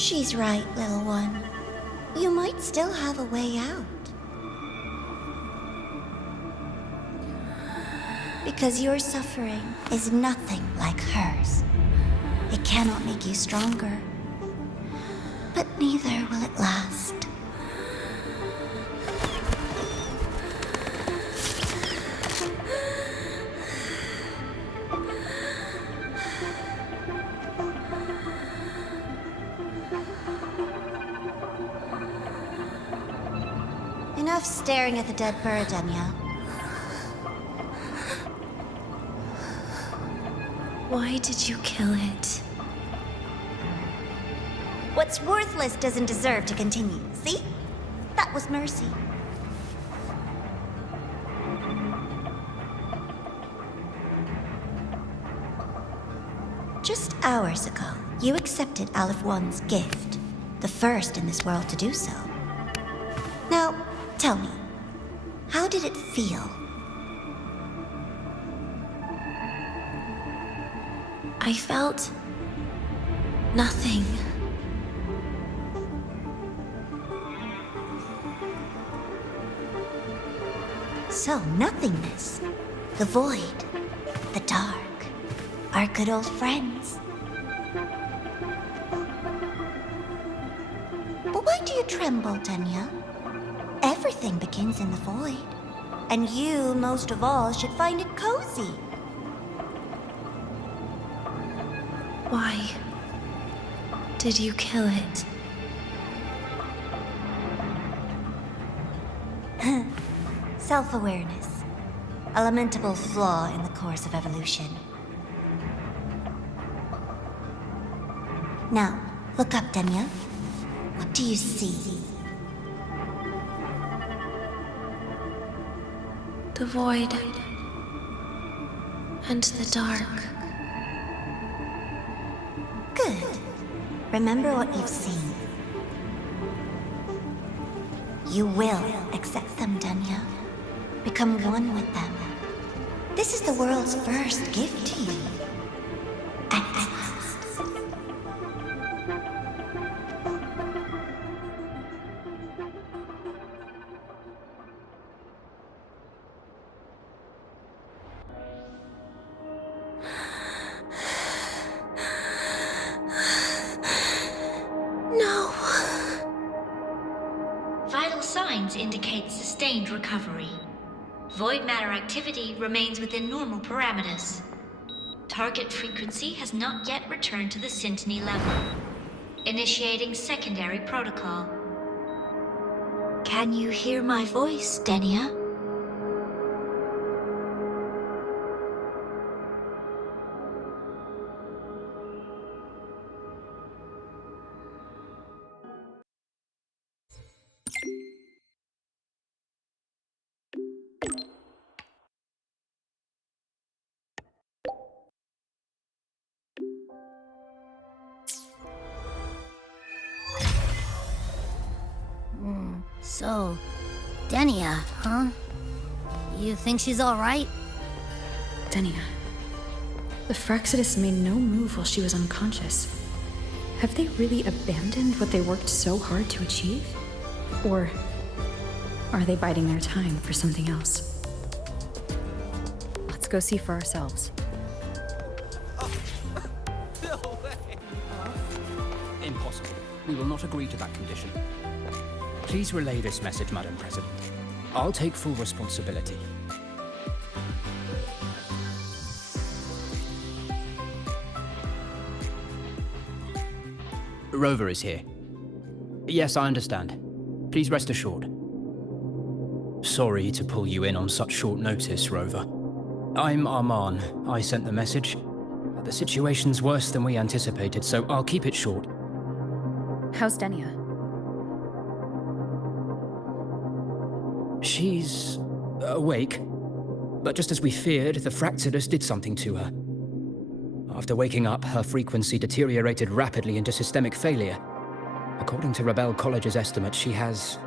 She's right, little one. You might still have a way out. Because your suffering is nothing like hers. It cannot make you stronger, but neither will it last. Enough staring at the dead bird, Denia. Why did you kill it? What's worthless doesn't deserve to continue, see? That was mercy. Just hours ago, you accepted Aleph One's gift, the first in this world to do so. Now, tell me, how did it feel? I felt nothing. So, nothingness, the void, the dark, our good old friends. But why do you tremble, Denia? Everything begins in the void, and you, most of all, should find it cozy. Why did you kill it? Self-awareness. A lamentable flaw in the course of evolution. Now, look up, Denia. What do you see? The void and the dark. Good. Remember what you've seen. You will accept them, Denia. Become one with them. This is the world's first gift to you. At last. No. Vital signs indicate sustained recovery. Void matter activity remains within normal parameters. Target frequency has not yet returned to the Syntony level. Initiating secondary protocol. Can you hear my voice, Denia? So, Denia, huh? You think she's alright? Denia. The Fractsidus made no move while she was unconscious. Have they really abandoned what they worked so hard to achieve? Or are they biding their time for something else? Let's go see for ourselves. No way! Impossible. We will not agree to that condition. Please relay this message, Madam President. I'll take full responsibility. Rover is here. Yes, I understand. Please rest assured. Sorry to pull you in on such short notice, Rover. I'm Arman. I sent the message. The situation's worse than we anticipated, so I'll keep it short. How's Denia? She's awake, but just as we feared, the Fractsidus did something to her. After waking up, her frequency deteriorated rapidly into systemic failure. According to Rebel College's estimate, she has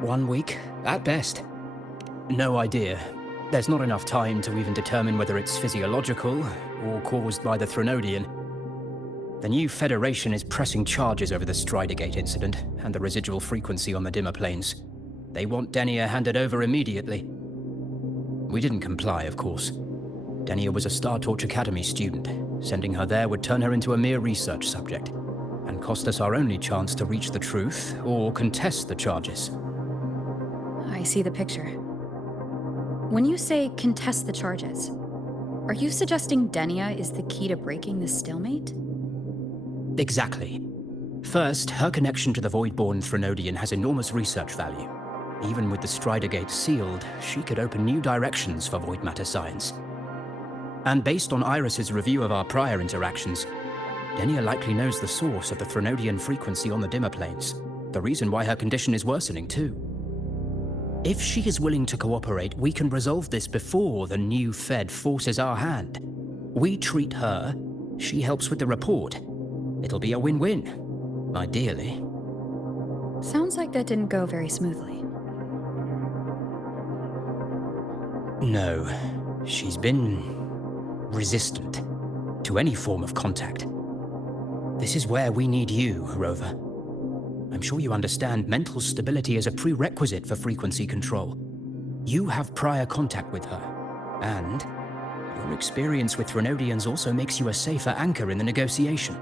1 week, at best. No idea. There's not enough time to even determine whether it's physiological or caused by the Threnodian. The new Federation is pressing charges over the Stridergate incident and the residual frequency on the dimmer planes. They want Denia handed over immediately. We didn't comply, of course. Denia was a Star Torch Academy student. Sending her there would turn her into a mere research subject, and cost us our only chance to reach the truth or contest the charges. I see the picture. When you say contest the charges, are you suggesting Denia is the key to breaking this stalemate? Exactly. First, her connection to the Voidborn Threnodian has enormous research value. Even with the Stridergate sealed, she could open new directions for void matter science. And based on Iris's review of our prior interactions, Denia likely knows the source of the Threnodian frequency on the dimmer planes, the reason why her condition is worsening too. If she is willing to cooperate, we can resolve this before the new Fed forces our hand. We treat her, she helps with the report. It'll be a win-win, ideally. Sounds like that didn't go very smoothly. No, she's been resistant to any form of contact. This is where we need you, Rover. I'm sure you understand mental stability is a prerequisite for frequency control. You have prior contact with her, and your experience with Threnodians also makes you a safer anchor in the negotiation.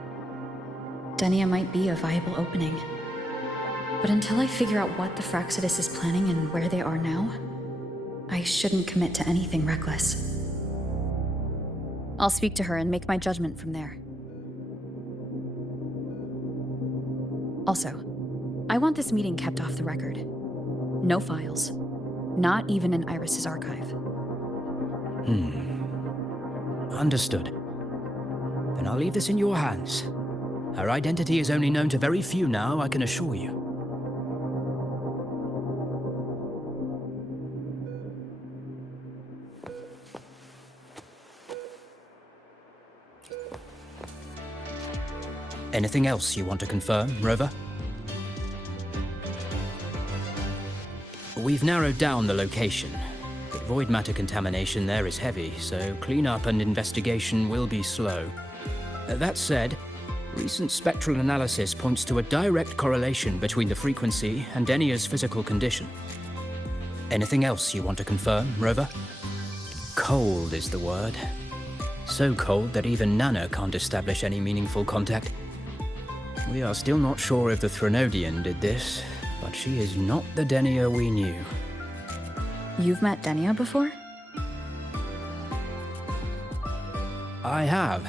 Denia might be a viable opening. But until I figure out what the Fractsidus is planning and where they are now, I shouldn't commit to anything reckless. I'll speak to her and make my judgment from there. Also, I want this meeting kept off the record. No files. Not even in Iris's archive. Understood. Then I'll leave this in your hands. Her identity is only known to very few now, I can assure you. Anything else you want to confirm, Rover? We've narrowed down the location, but void matter contamination there is heavy, so cleanup and investigation will be slow. That said, recent spectral analysis points to a direct correlation between the frequency and Denia's physical condition. Anything else you want to confirm, Rover? Cold is the word. So cold that even Nana can't establish any meaningful contact. We are still not sure if the Threnodian did this, but she is not the Denia we knew. You've met Denia before? I have.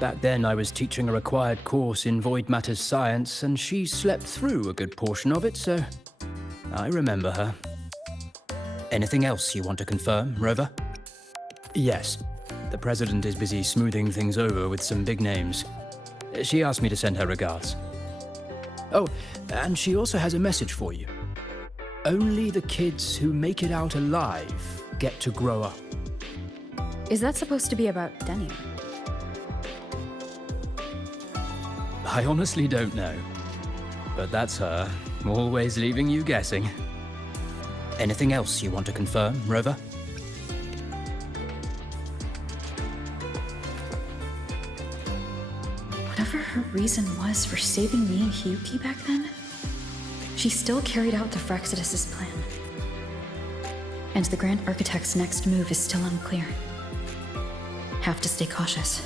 Back then I was teaching a required course in void matters science, and she slept through a good portion of it, so I remember her. Anything else you want to confirm, Rover? Yes. The President is busy smoothing things over with some big names. She asked me to send her regards. Oh, and she also has a message for you. Only the kids who make it out alive get to grow up. Is that supposed to be about Denia? I honestly don't know. But that's her, always leaving you guessing. Anything else you want to confirm, Rover? Whatever her reason was for saving me and Hyuki back then, she still carried out the Fractsidus' plan. And the Grand Architect's next move is still unclear. Have to stay cautious.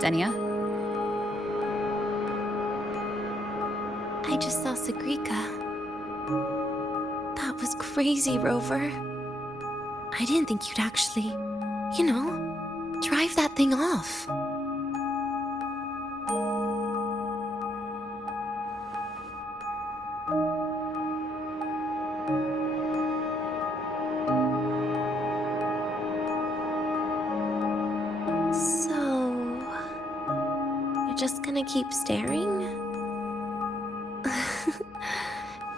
Denia? I just saw Sagrika. That was crazy, Rover. I didn't think you'd actually, drive that thing off. Just gonna keep staring?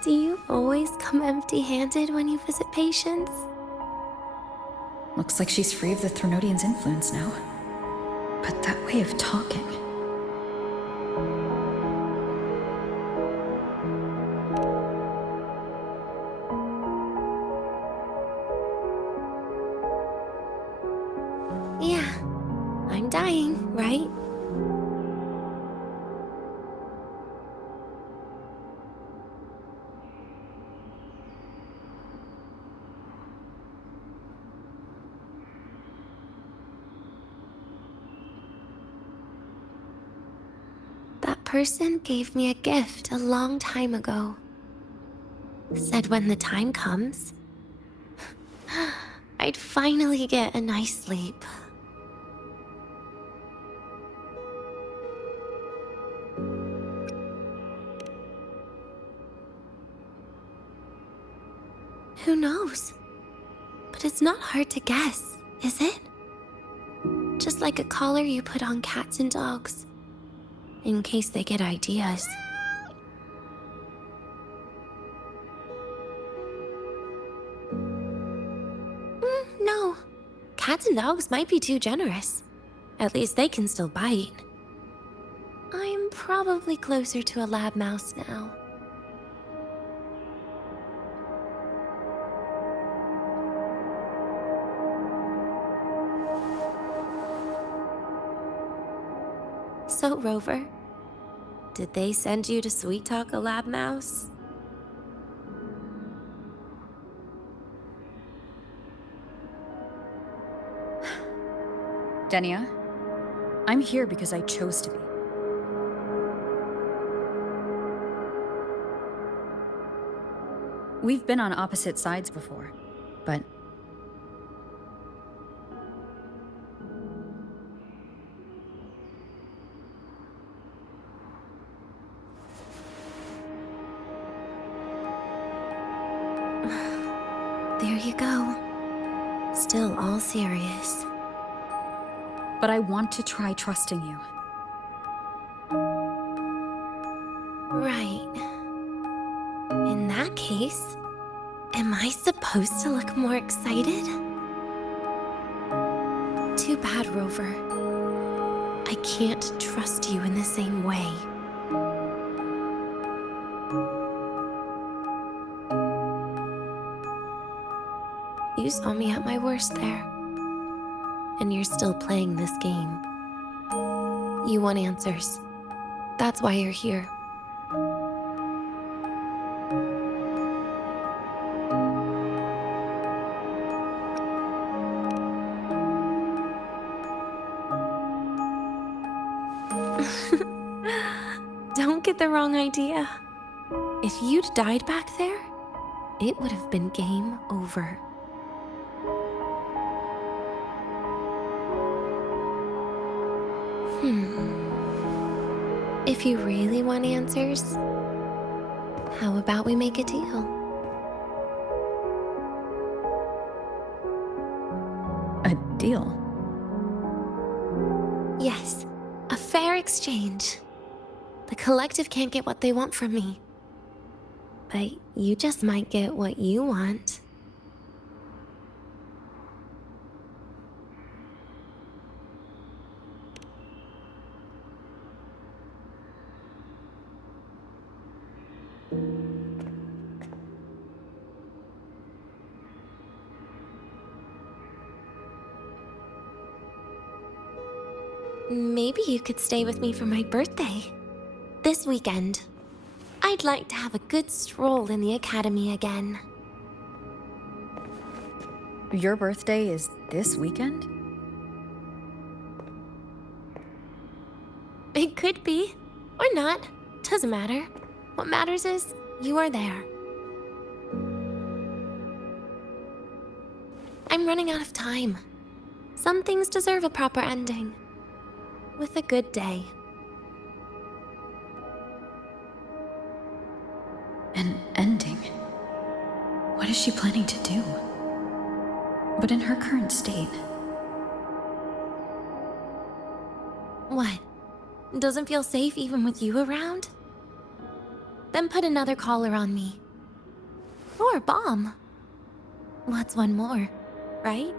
Do you always come empty-handed when you visit patients? Looks like she's free of the Threnodian's influence now. But that way of talking... Yeah, I'm dying, right? That person gave me a gift a long time ago. Said when the time comes, I'd finally get a nice sleep. Who knows? But it's not hard to guess, is it? Just like a collar you put on cats and dogs, in case they get ideas. No. Cats and dogs might be too generous. At least they can still bite. I'm probably closer to a lab mouse now. So, Rover, did they send you to sweet talk a lab mouse? Denia, I'm here because I chose to be. We've been on opposite sides before, but... There you go. Still all serious. But I want to try trusting you. Right. In that case, am I supposed to look more excited? Too bad, Rover. I can't trust you in the same way. You saw me at my worst there. And you're still playing this game. You want answers. That's why you're here. Don't get the wrong idea. If you'd died back there, it would have been game over. If you really want answers, how about we make a deal? A deal? Yes, a fair exchange. The collective can't get what they want from me. But you just might get what you want. Maybe you could stay with me for my birthday. This weekend. I'd like to have a good stroll in the academy again. Your birthday is this weekend? It could be, or not. Doesn't matter. What matters is you are there. I'm running out of time. Some things deserve a proper ending. With a good day. An ending? What is she planning to do? But in her current state... What? Doesn't feel safe even with you around? Then put another collar on me. Or bomb. What's one more, right?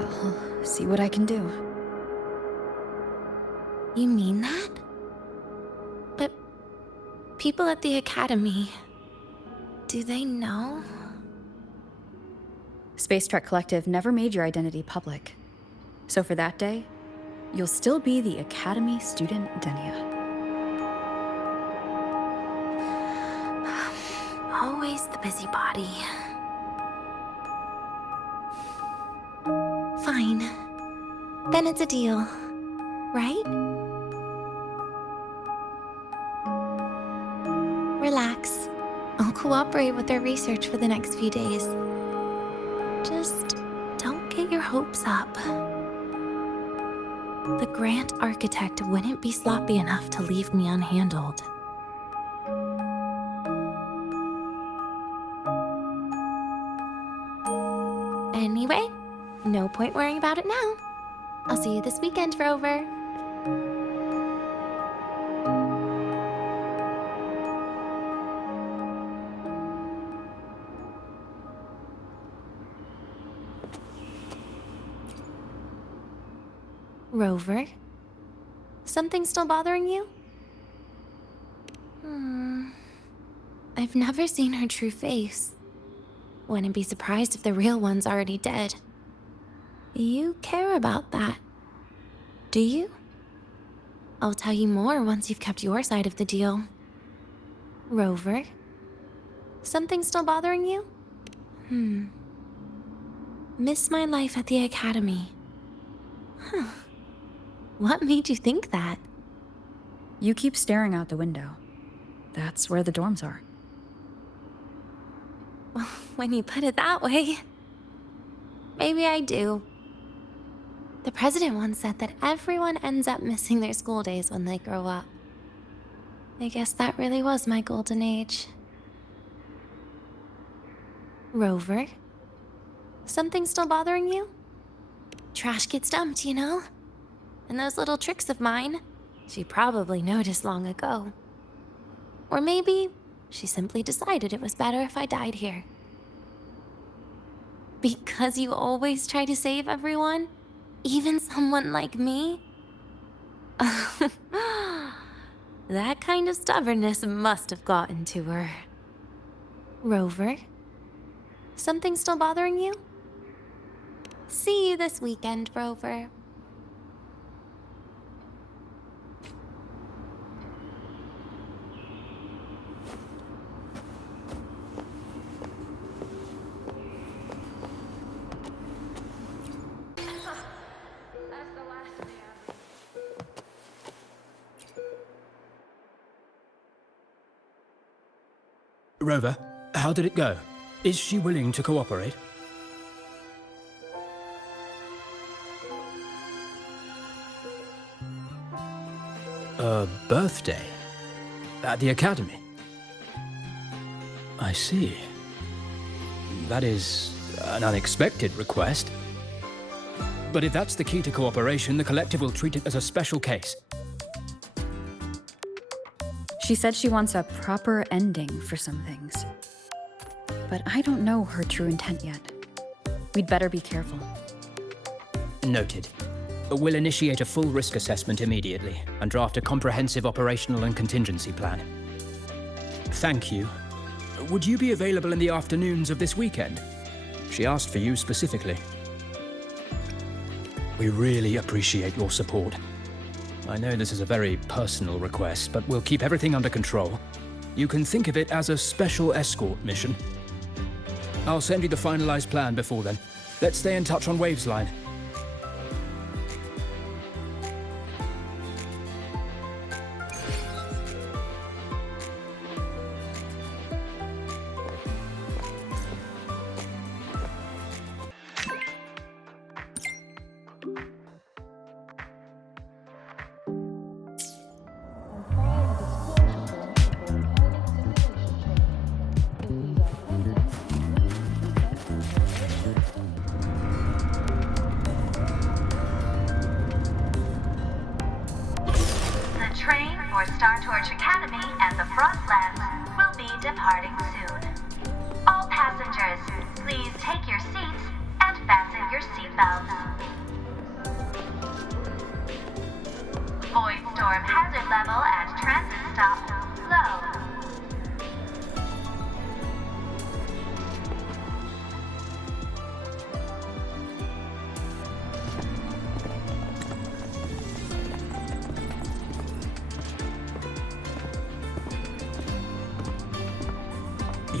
I'll see what I can do. You mean that? But people at the academy, do they know? Space Trek Collective never made your identity public. So for that day, you'll still be the Academy student Denia. Always the busybody. Fine. Then it's a deal, right? Relax. I'll cooperate with their research for the next few days. Just don't get your hopes up. The Grant Architect wouldn't be sloppy enough to leave me unhandled. Anyway, no point worrying about it now. I'll see you this weekend, Rover. Rover? Something still bothering you? I've never seen her true face. Wouldn't be surprised if the real one's already dead. You care about that, do you? I'll tell you more once you've kept your side of the deal. Rover? Something still bothering you? Miss my life at the academy. Huh. What made you think that? You keep staring out the window. That's where the dorms are. Well, when you put it that way, maybe I do. The president once said that everyone ends up missing their school days when they grow up. I guess that really was my golden age. Rover? Something still bothering you? Trash gets dumped, you know? And those little tricks of mine, she probably noticed long ago. Or maybe she simply decided it was better if I died here. Because you always try to save everyone? Even someone like me? That kind of stubbornness must have gotten to her. Rover? Something still bothering you? See you this weekend, Rover. Rover, how did it go? Is she willing to cooperate? A birthday? At the academy? I see. That is an unexpected request. But if that's the key to cooperation, the collective will treat it as a special case. She said she wants a proper ending for some things. But I don't know her true intent yet. We'd better be careful. Noted. We'll initiate a full risk assessment immediately and draft a comprehensive operational and contingency plan. Thank you. Would you be available in the afternoons of this weekend? She asked for you specifically. We really appreciate your support. I know this is a very personal request, but we'll keep everything under control. You can think of it as a special escort mission. I'll send you the finalized plan before then. Let's stay in touch on Waves Line. for Star Torch Academy and the Frostlands will be departing soon. All passengers, please take your seats and fasten your seatbelts. Void storm hazard level at transit stop low.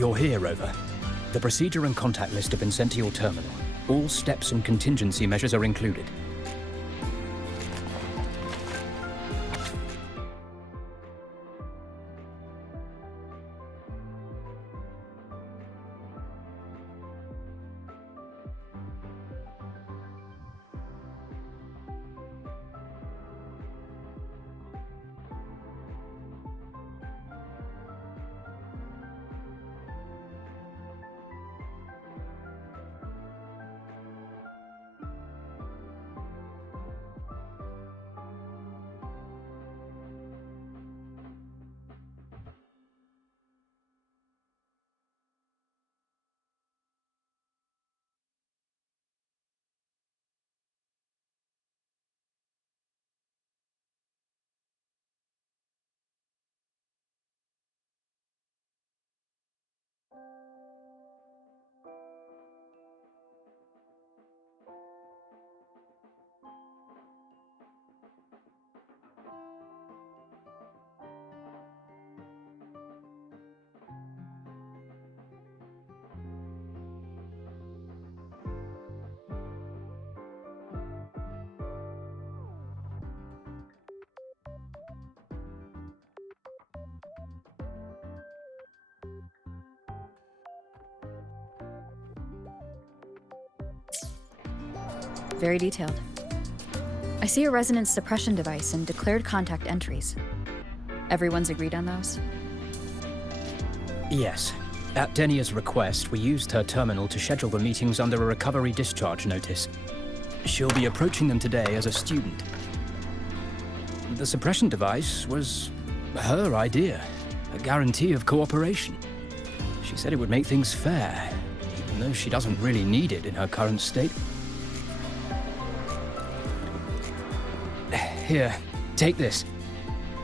You're here, Rover. The procedure and contact list have been sent to your terminal. All steps and contingency measures are included. Very detailed. I see a resonance suppression device and declared contact entries. Everyone's agreed on those? Yes. At Denia's request, we used her terminal to schedule the meetings under a recovery discharge notice. She'll be approaching them today as a student. The suppression device was her idea, a guarantee of cooperation. She said it would make things fair, even though she doesn't really need it in her current state. Here, take this.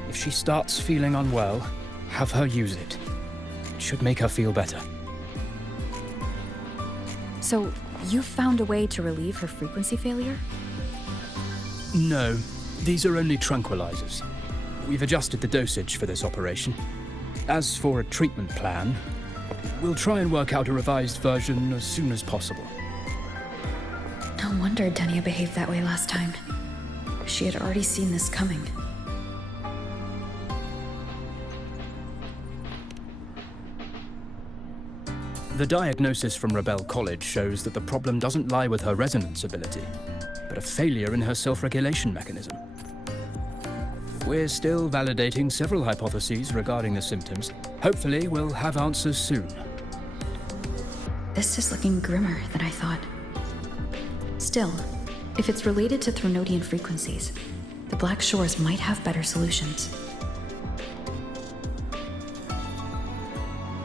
If she starts feeling unwell, have her use it. It should make her feel better. So, you found a way to relieve her frequency failure? No, these are only tranquilizers. We've adjusted the dosage for this operation. As for a treatment plan, we'll try and work out a revised version as soon as possible. No wonder Denia behaved that way last time. She had already seen this coming. The diagnosis from Rebel College shows that the problem doesn't lie with her resonance ability, but a failure in her self-regulation mechanism. We're still validating several hypotheses regarding the symptoms. Hopefully, we'll have answers soon. This is looking grimmer than I thought. Still, if it's related to Threnodian frequencies, the Black Shores might have better solutions.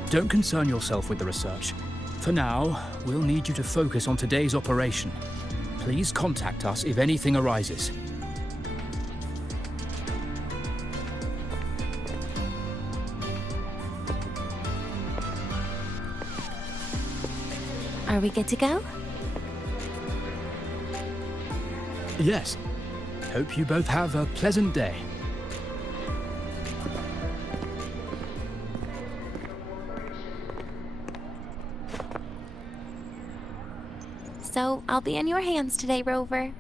Don't concern yourself with the research. For now, we'll need you to focus on today's operation. Please contact us if anything arises. Are we good to go? Yes. Hope you both have a pleasant day. So, I'll be in your hands today, Rover.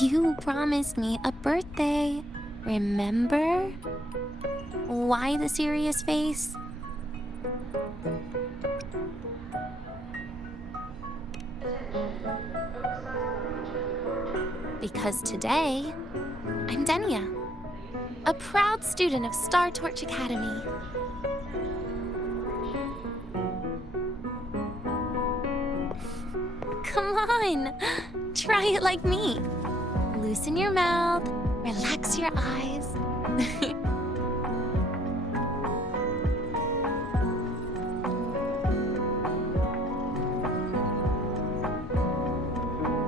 You promised me a birthday, remember? Why the serious face? Because today, I'm Denia, a proud student of Star Torch Academy. Come on. Try it like me. Loosen your mouth, relax your eyes.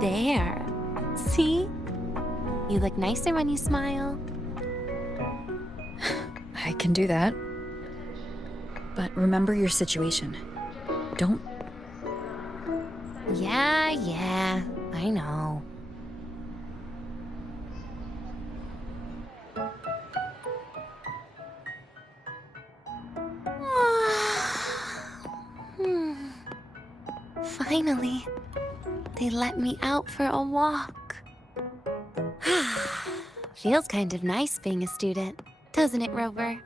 There. See? You look nicer when you smile. I can do that. But remember your situation. Don't... Yeah, I know. Finally, they let me out for a walk. Feels kind of nice being a student, doesn't it, Rover?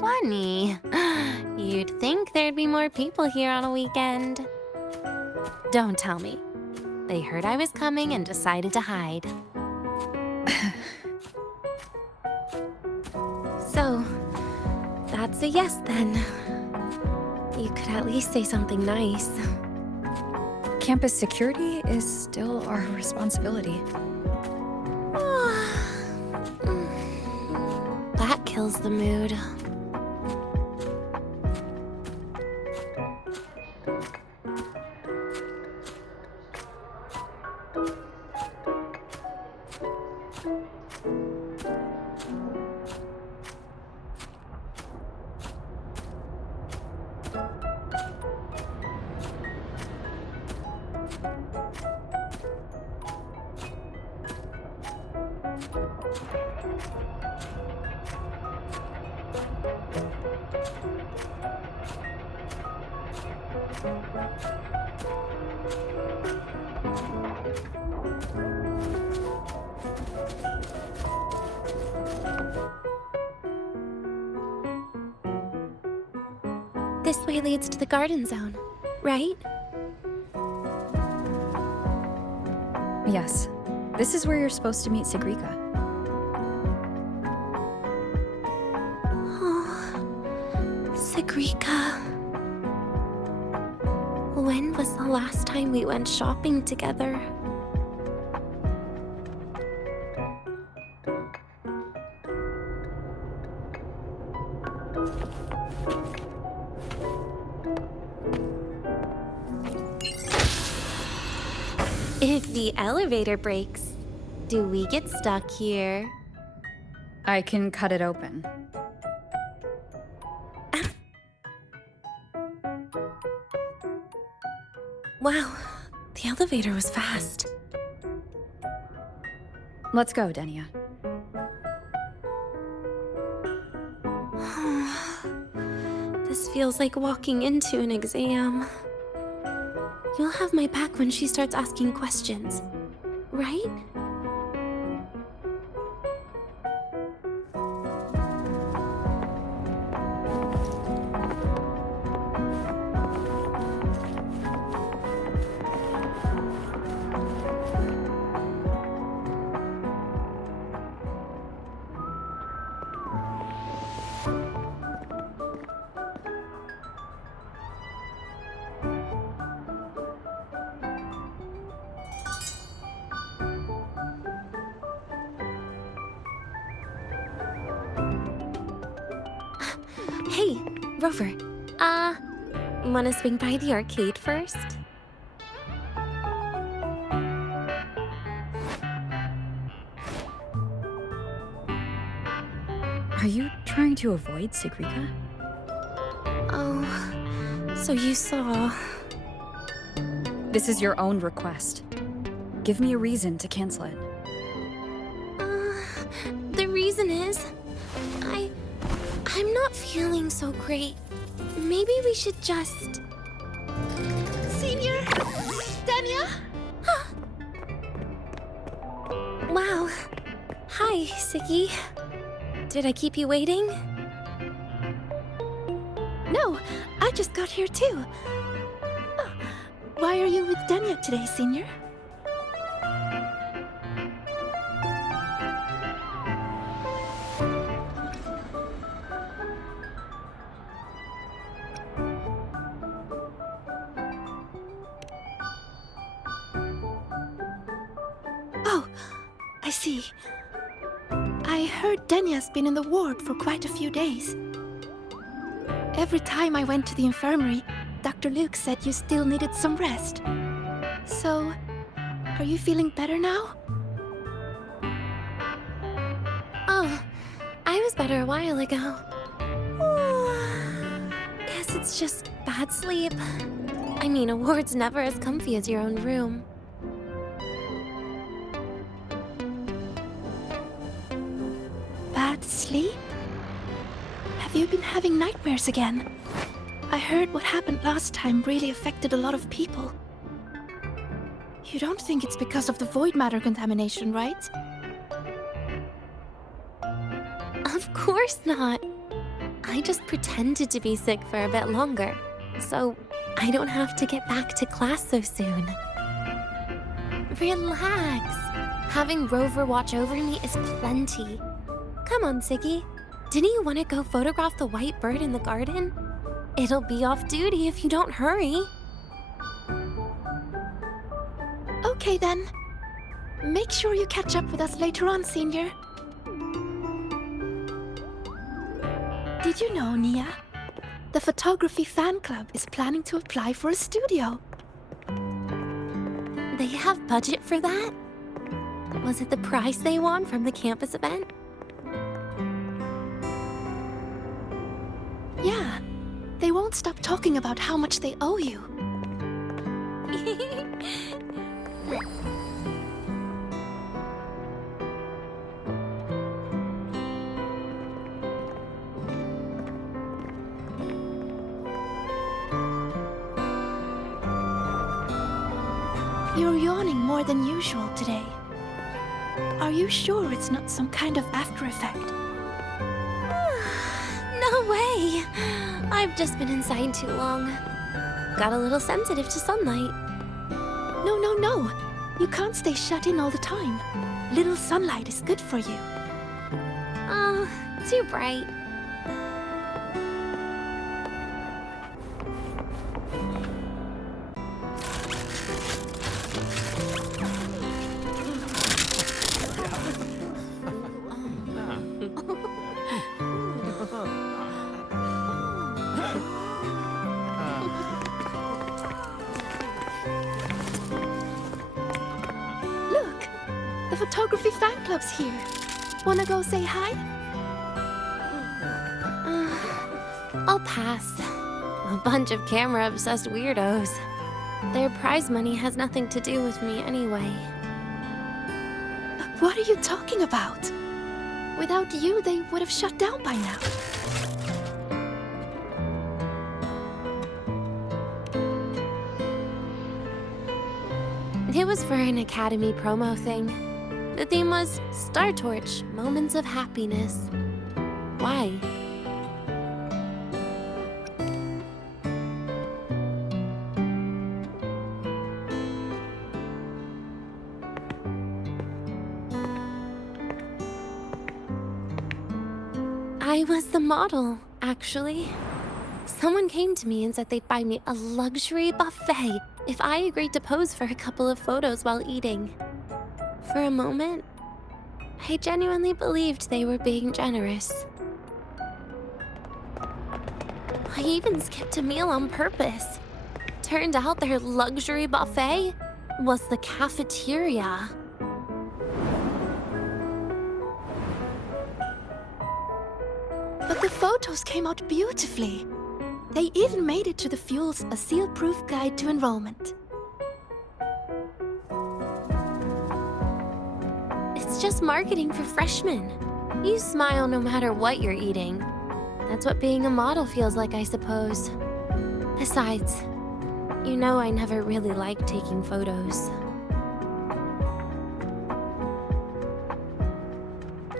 Funny. You'd think there'd be more people here on a weekend. Don't tell me. They heard I was coming and decided to hide. So, that's a yes then. You could at least say something nice. Campus security is still our responsibility. That kills the mood. This way leads to the garden zone, right? Yes. This is where you're supposed to meet Sigrika. Oh, Sigrika. When was the last time we went shopping together? If the elevator breaks, do we get stuck here? I can cut it open. Wow, the elevator was fast. Let's go, Denia. This feels like walking into an exam. You'll have my back when she starts asking questions, right? Hey, Rover. Wanna swing by the arcade first? Are you trying to avoid Sigrika? Oh, so you saw. This is your own request. Give me a reason to cancel it. The reason is, I'm not feeling so great. Maybe we should just... Senior? Denia? Wow. Hi, Siggy. Did I keep you waiting? No, I just got here too. Oh, why are you with Denia today, Senior? heard Denia's been in the ward for quite a few days. Every time I went to the infirmary, Dr. Luke said you still needed some rest. So, are you feeling better now? Oh, I was better a while ago. Guess it's just bad sleep. I mean, a ward's never as comfy as your own room. Bad sleep? Have you been having nightmares again? I heard what happened last time really affected a lot of people. You don't think it's because of the void matter contamination, right? Of course not. I just pretended to be sick for a bit longer, so I don't have to get back to class so soon. Relax. Having Rover watch over me is plenty. Come on, Siggy. Didn't you want to go photograph the white bird in the garden? It'll be off duty if you don't hurry. Okay then. Make sure you catch up with us later on, Senior. Did you know, Nia? The photography fan club is planning to apply for a studio. They have budget for that? Was it the prize they won from the campus event? Yeah. They won't stop talking about how much they owe you. You're yawning more than usual today. Are you sure it's not some kind of after effect? No way! I've just been inside too long. Got a little sensitive to sunlight. No. You can't stay shut in all the time. Little sunlight is good for you. Oh, too bright. Look! The photography fan club's here. Wanna go say hi? I'll pass. A bunch of camera-obsessed weirdos. Their prize money has nothing to do with me anyway. What are you talking about? Without you, they would have shut down by now. It was for an Academy promo thing. The theme was Star Torch, Moments of Happiness. Why? I was the model, actually. Someone came to me and said they'd buy me a luxury buffet if I agreed to pose for a couple of photos while eating. For a moment, I genuinely believed they were being generous. I even skipped a meal on purpose. Turned out their luxury buffet was the cafeteria. But the photos came out beautifully. They even made it to the Fuel's A Seal-Proof Guide to Enrollment. It's just marketing for freshmen. You smile no matter what you're eating. That's what being a model feels like, I suppose. Besides, you know I never really liked taking photos.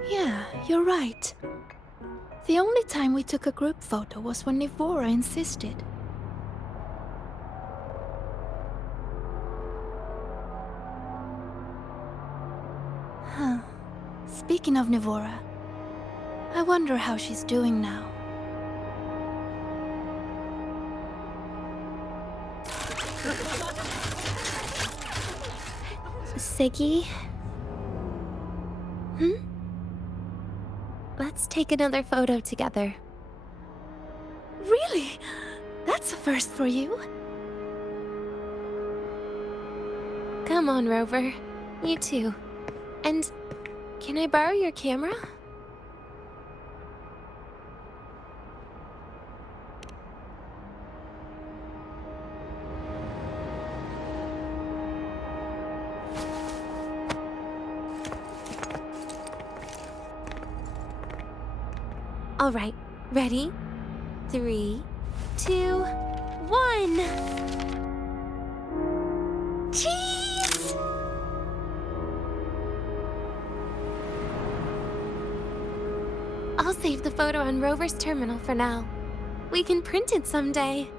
Yeah, you're right. The only time we took a group photo was when Nivora insisted. Huh. Speaking of Nivora, I wonder how she's doing now. Siggy? Let's take another photo together. Really? That's a first for you. Come on, Rover. You too. And can I borrow your camera? All right, ready? 3, 2, 1. Cheese! I'll save the photo on Rover's terminal for now. We can print it someday.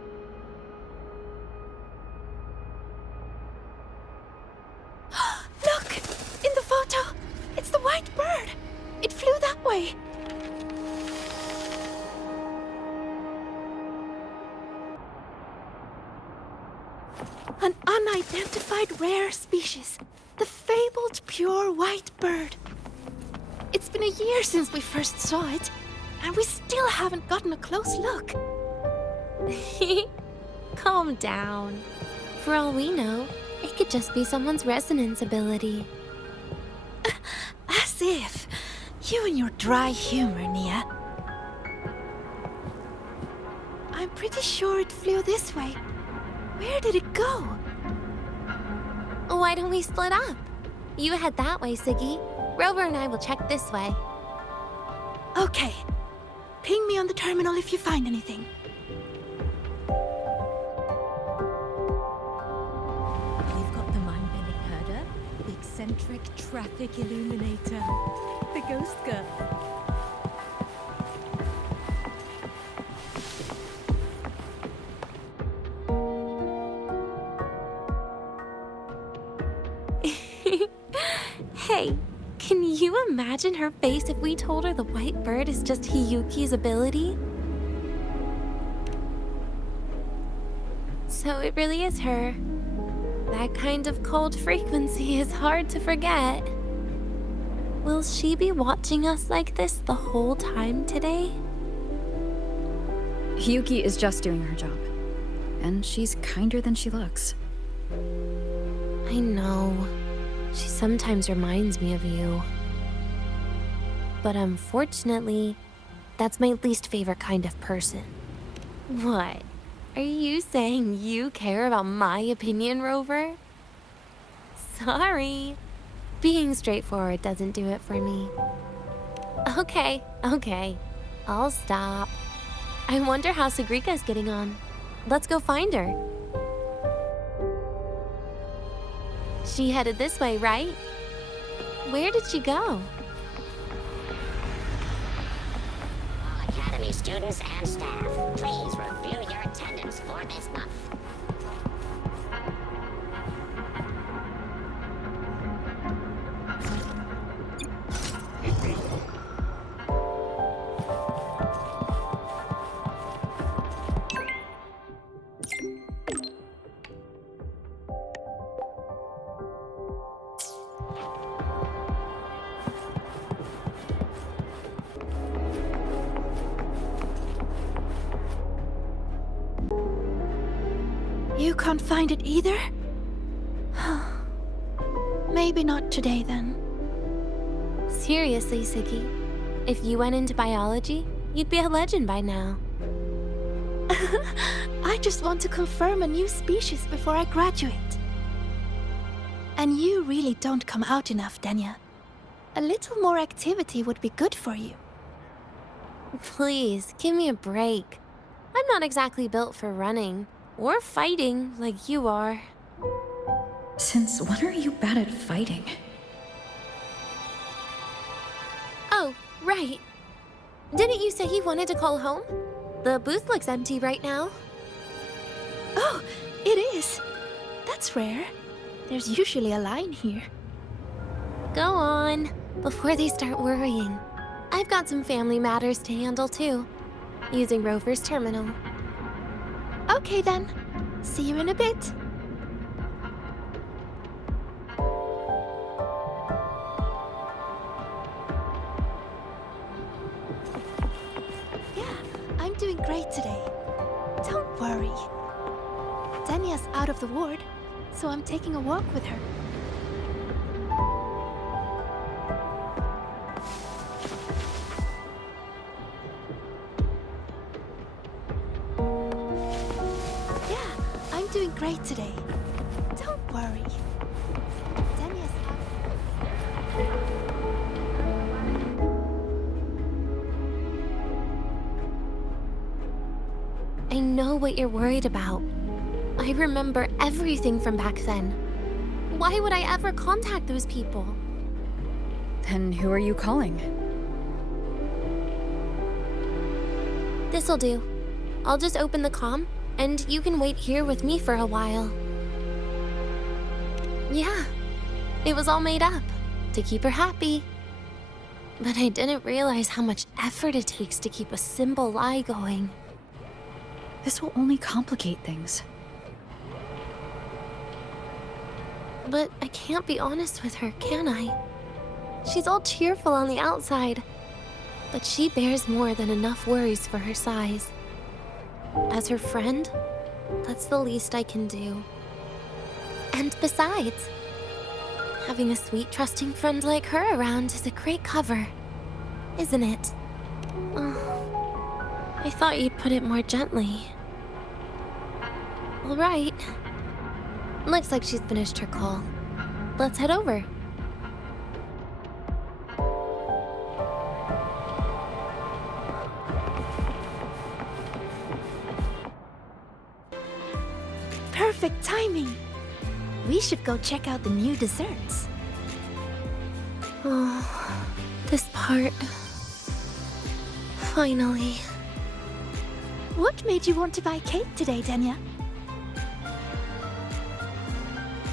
Look! In the photo! It's the white bird! It flew that way! An unidentified rare species. The fabled pure white bird. It's been a year since we first saw it, and we still haven't gotten a close look. Calm down. For all we know, it could just be someone's resonance ability. As if. You and your dry humor, Nia. I'm pretty sure it flew this way. Where did it go? Why don't we split up? You head that way, Siggy. Rover and I will check this way. Okay. Ping me on the terminal if you find anything. We've got the mind-bending herder, the eccentric traffic illuminator, the ghost girl. Hey, can you imagine her face if we told her the white bird is just Hiyuki's ability? So it really is her. That kind of cold frequency is hard to forget. Will she be watching us like this the whole time today? Hiyuki is just doing her job. And she's kinder than she looks. I know. She sometimes reminds me of you. But unfortunately, that's my least favorite kind of person. What? Are you saying you care about my opinion, Rover? Sorry. Being straightforward doesn't do it for me. Okay. I'll stop. I wonder how Sagrika's getting on. Let's go find her. She headed this way, right? Where did she go? All Academy students and staff, please review your attendance for this month. You can't find it either? Maybe not today then. Seriously, Siggy. If you went into biology, you'd be a legend by now. I just want to confirm a new species before I graduate. And you really don't come out enough, Denia. A little more activity would be good for you. Please, give me a break. I'm not exactly built for running or fighting like you are. Since when are you bad at fighting? Oh, right. Didn't you say you wanted to call home? The booth looks empty right now. Oh, it is. That's rare. There's usually a line here. Go on, before they start worrying. I've got some family matters to handle too, using Rover's terminal. Okay then. See you in a bit. today. Don't worry. Denia's out of the ward, so I'm taking a walk with her. Yeah, I'm doing great today. Don't worry. Denia's I know what you're worried about. I remember everything from back then. Why would I ever contact those people? Then who are you calling? This'll do. I'll just open the comm, and you can wait here with me for a while. Yeah, it was all made up, to keep her happy. But I didn't realize how much effort it takes to keep a simple lie going. This will only complicate things. But I can't be honest with her, can I? She's all cheerful on the outside, but she bears more than enough worries for her size. As her friend, that's the least I can do. And besides, having a sweet, trusting friend like her around is a great cover, isn't it? Oh, I thought you'd put it more gently. All right. Looks like she's finished her call. Let's head over. perfect timing. We should go check out the new desserts. Oh, this part. Finally. What made you want to buy cake today, Denia?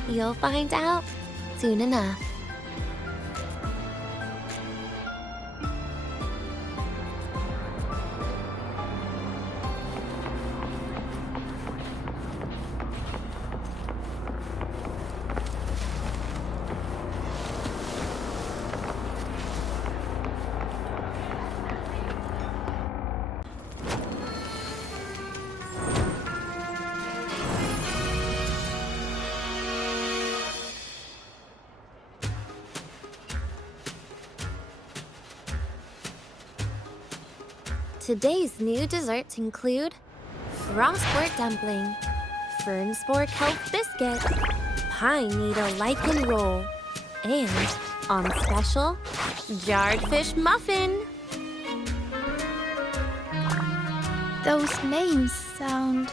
You'll find out soon enough. Today's new desserts include frostwort dumpling, fern spore kelp biscuit, pine needle lichen roll, and, on special, jarred fish muffin. Those names sound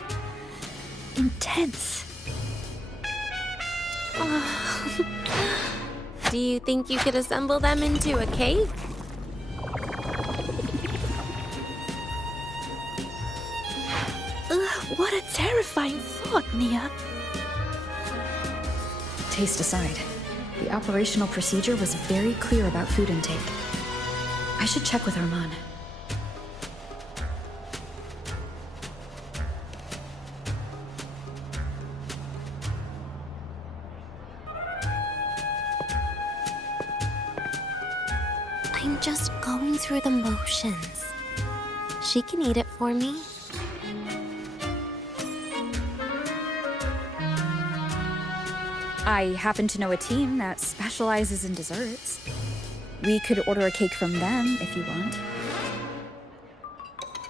intense. Do you think you could assemble them into a cake? What a terrifying thought, Nia. Taste aside, the operational procedure was very clear about food intake. I should check with Arman. I'm just going through the motions. She can eat it for me. I happen to know a team that specializes in desserts. We could order a cake from them if you want.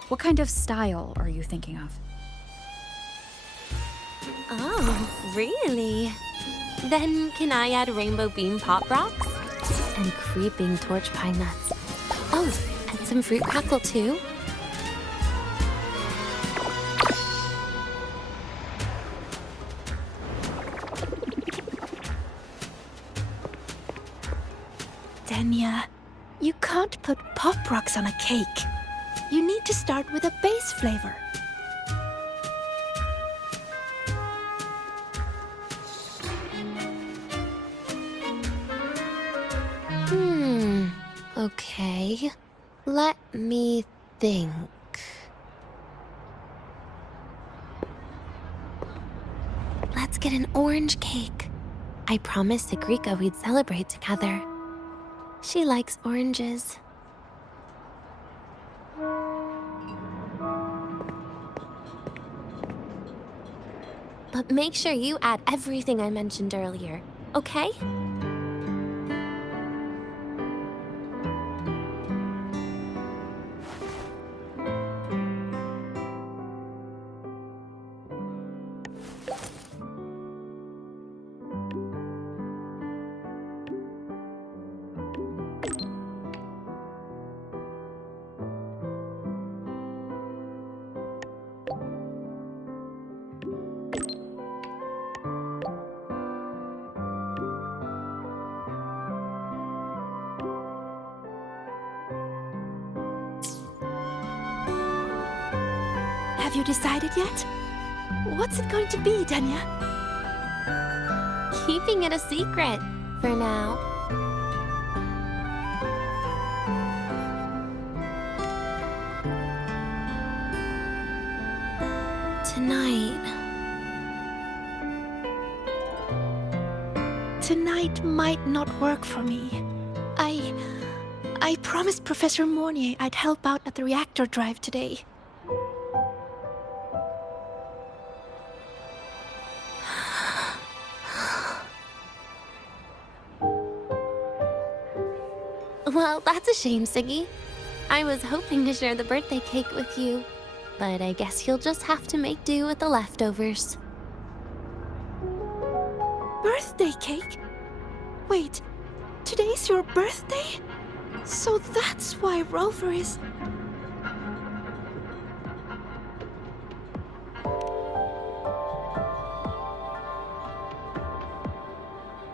What kind of style are you thinking of? Oh, really? Then can I add rainbow bean pop rocks? And creeping torch pine nuts. Oh, and some fruit crackle too? Denia, you can't put pop rocks on a cake. You need to start with a base flavor. Okay. Let me think. Let's get an orange cake. I promised Sigrika we'd celebrate together. She likes oranges. But make sure you add everything I mentioned earlier, okay? Have you decided yet? What's it going to be, Denia? Keeping it a secret for now. Tonight might not work for me. I promised Professor Mornier I'd help out at the reactor drive today. Well, that's a shame, Siggy. I was hoping to share the birthday cake with you, but I guess you'll just have to make do with the leftovers. Birthday cake? Wait, today's your birthday? So that's why Rover is...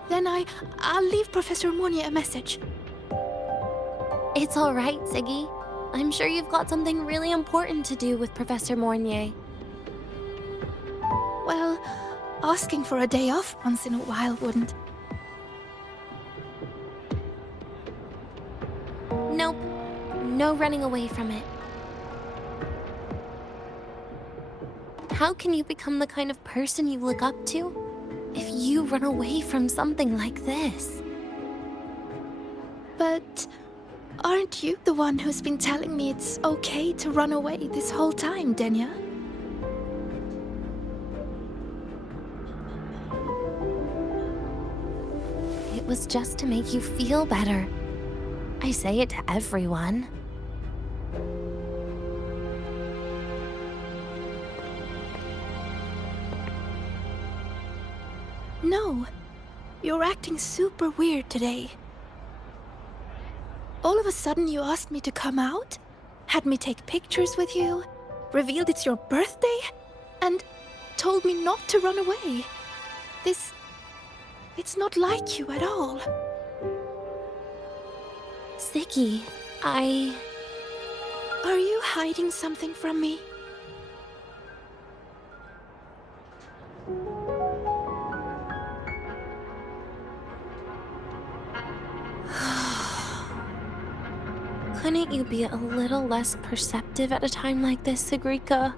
Then I'll leave Professor Mornier a message. It's all right, Siggy. I'm sure you've got something really important to do with Professor Mornier. Well, asking for a day off once in a while wouldn't. Nope. No running away from it. How can you become the kind of person you look up to if you run away from something like this? But aren't you the one who's been telling me it's okay to run away this whole time, Denia? It was just to make you feel better. I say it to everyone. No, you're acting super weird today. All of a sudden you asked me to come out, had me take pictures with you, revealed it's your birthday, and told me not to run away. It's not like you at all. Siggy, Are you hiding something from me? Couldn't you be a little less perceptive at a time like this, Sigrika?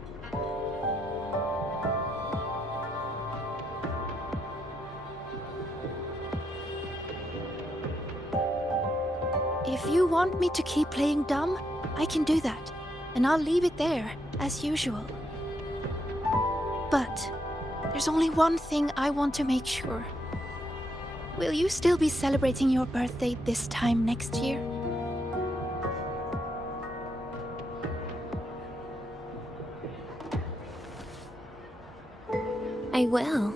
If you want me to keep playing dumb, I can do that, and I'll leave it there, as usual. But there's only one thing I want to make sure. Will you still be celebrating your birthday this time next year? I will.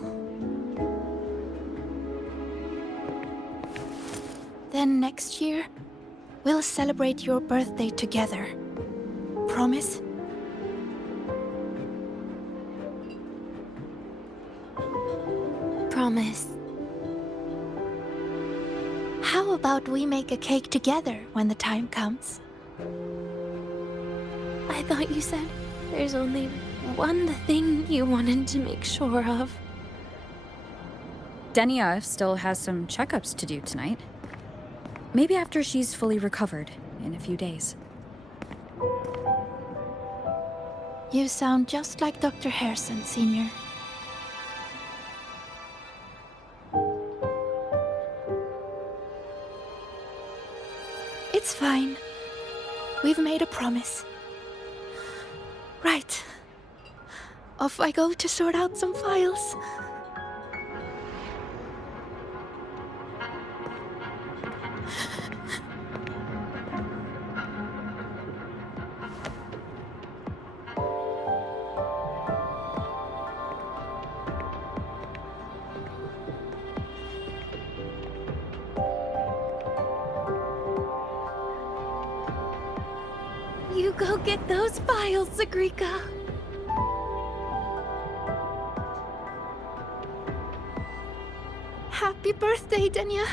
Then next year, we'll celebrate your birthday together. Promise? Promise. How about we make a cake together when the time comes? I thought you said there's only one thing you wanted to make sure of. Denia still has some checkups to do tonight. Maybe after she's fully recovered in a few days. You sound just like Dr. Harrison, Senior. It's fine. We've made a promise. Right. Off I go to sort out some files. You go get those files, Sagrika. Happy birthday, Denia.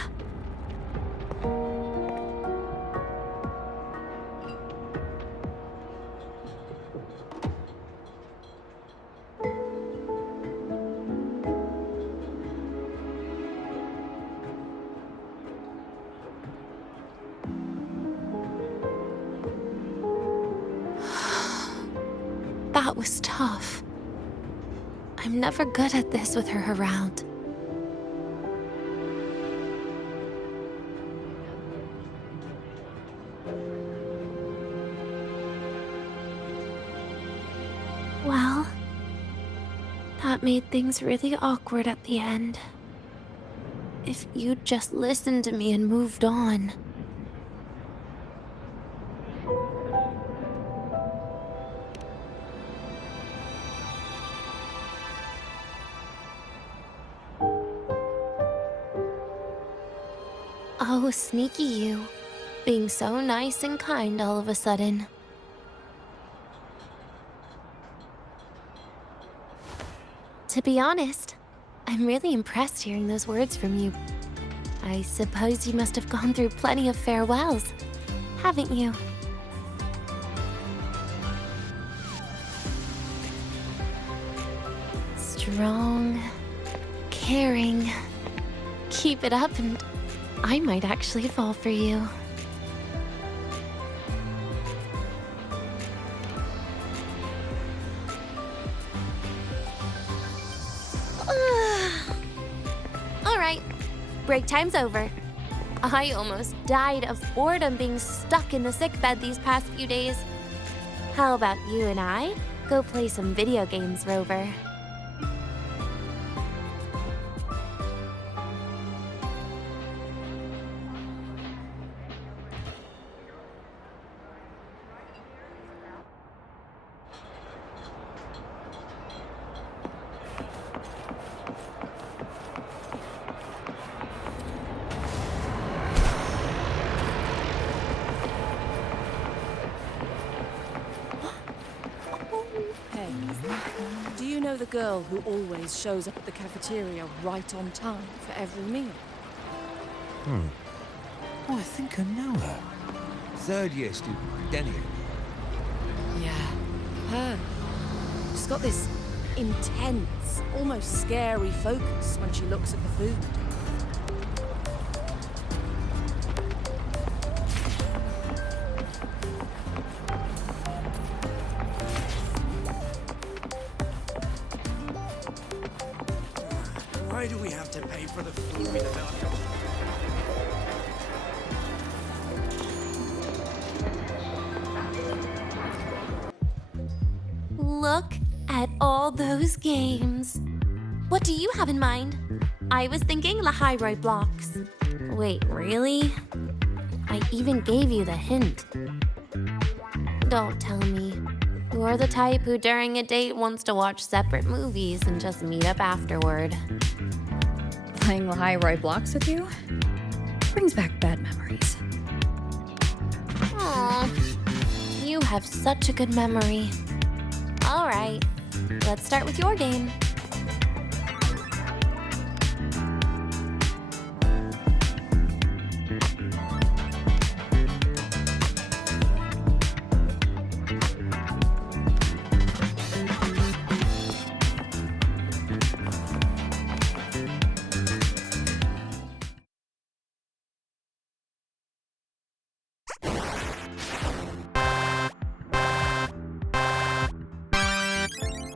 That was tough. I'm never good at this with her around. Well, that made things really awkward at the end. If you'd just listened to me and moved on. Oh, sneaky you. Being so nice and kind all of a sudden. To be honest, I'm really impressed hearing those words from you. I suppose you must have gone through plenty of farewells, haven't you? Strong, caring. Keep it up and I might actually fall for you. Alright, break time's over. I almost died of boredom being stuck in the sickbed these past few days. How about you and I go play some video games, Rover? Do you know the girl who always shows up at the cafeteria right on time for every meal? Oh, I think I know her. Third year student, Denia. Yeah, her. She's got this intense, almost scary focus when she looks at the food. Why do we have to pay for the food we develop? Look at all those games. What do you have in mind? I was thinking Lahairoi blocks. Wait, really? I even gave you the hint. Don't tell me. You're the type who during a date wants to watch separate movies and just meet up afterward. Playing Lahairoi blocks with you brings back bad memories. Aw, you have such a good memory. All right, let's start with your game.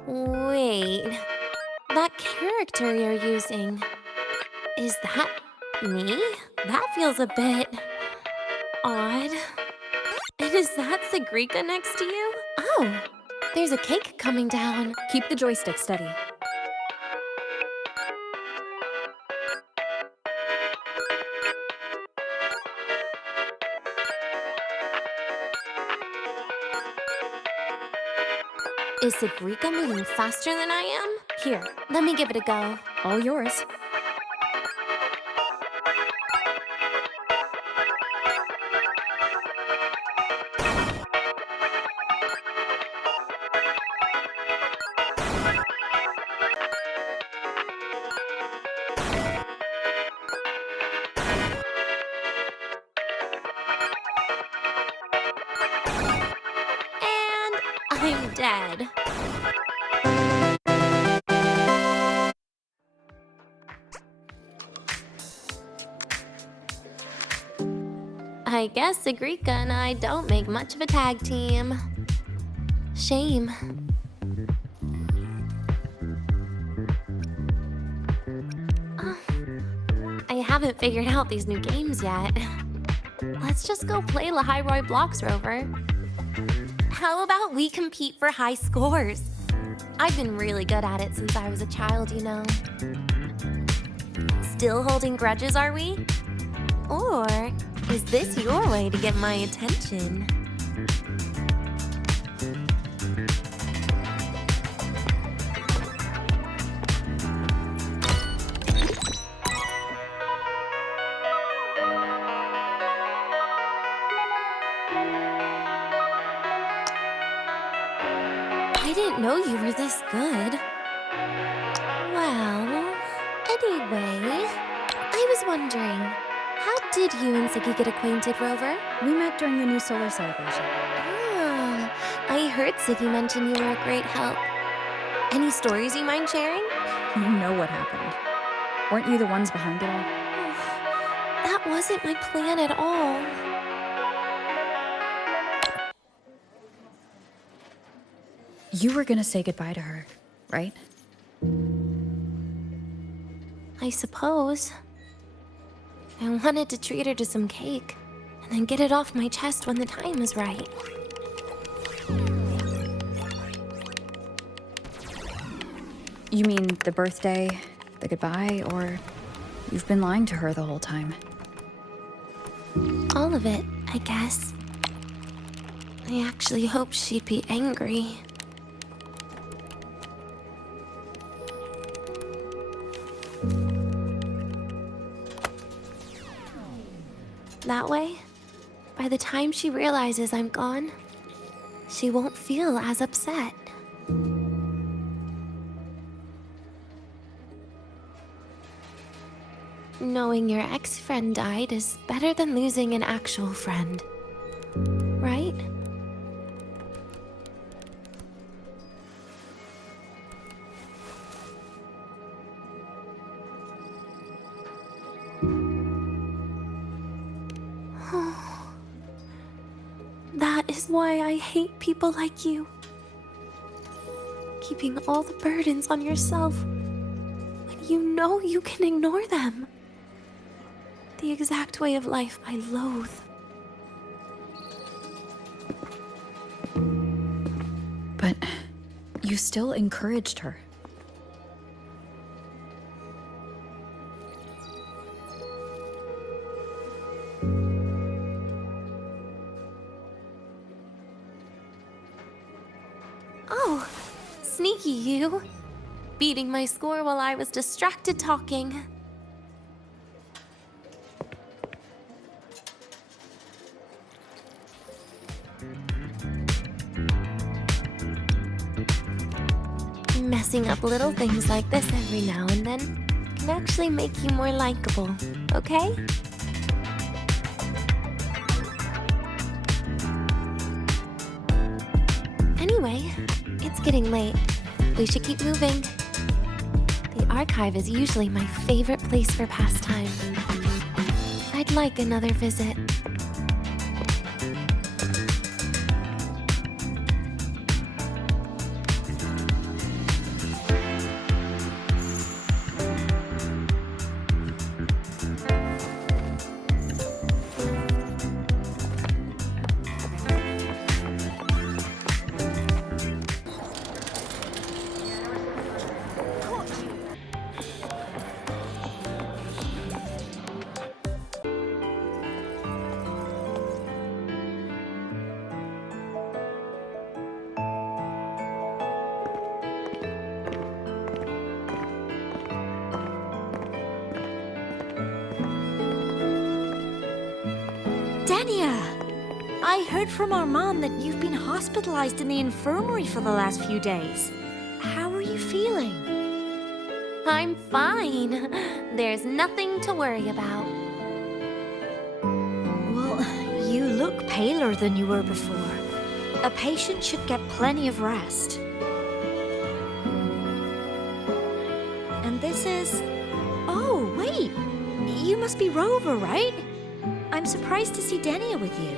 Wait, that character you're using, is that me? That feels a bit odd. And is that Sagrika next to you? Oh, There's a cake coming down. Keep the joystick steady. Is Sagrika moving faster than I am? Here, let me give it a go. All yours. I'm dead. I guess Sagrika and I don't make much of a tag team. Shame. I haven't figured out these new games yet. Let's just go play Lahiroi Blocks, Rover. How about we compete for high scores? I've been really good at it since I was a child, you know. Still holding grudges, are we? Or is this your way to get my attention? I didn't know you were this good. Well, anyway, I was wondering, how did you and Siggy get acquainted, Rover? We met during the new solar celebration. Ah, I heard Siggy mention you were a great help. Any stories you mind sharing? You know what happened. Weren't you the ones behind it all? That wasn't my plan at all. You were gonna say goodbye to her, right? I suppose. I wanted to treat her to some cake, and then get it off my chest when the time is right. You mean the birthday, the goodbye, or you've been lying to her the whole time? All of it, I guess. I actually hoped she'd be angry. That way, by the time she realizes I'm gone, she won't feel as upset. Knowing your ex-friend died is better than losing an actual friend, right? That is why I hate people like you. Keeping all the burdens on yourself when you know you can ignore them. The exact way of life I loathe. But you still encouraged her. Oh, sneaky you. Beating my score while I was distracted talking. Messing up little things like this every now and then can actually make you more likable, okay? Anyway, it's getting late. We should keep moving. The archive is usually my favorite place for pastime. I'd like another visit. Denia! I heard from our mom that you've been hospitalized in the infirmary for the last few days. How are you feeling? I'm fine. There's nothing to worry about. Well, you look paler than you were before. A patient should get plenty of rest. And this is... Oh, wait! You must be Rover, right? I'm surprised to see Denia with you.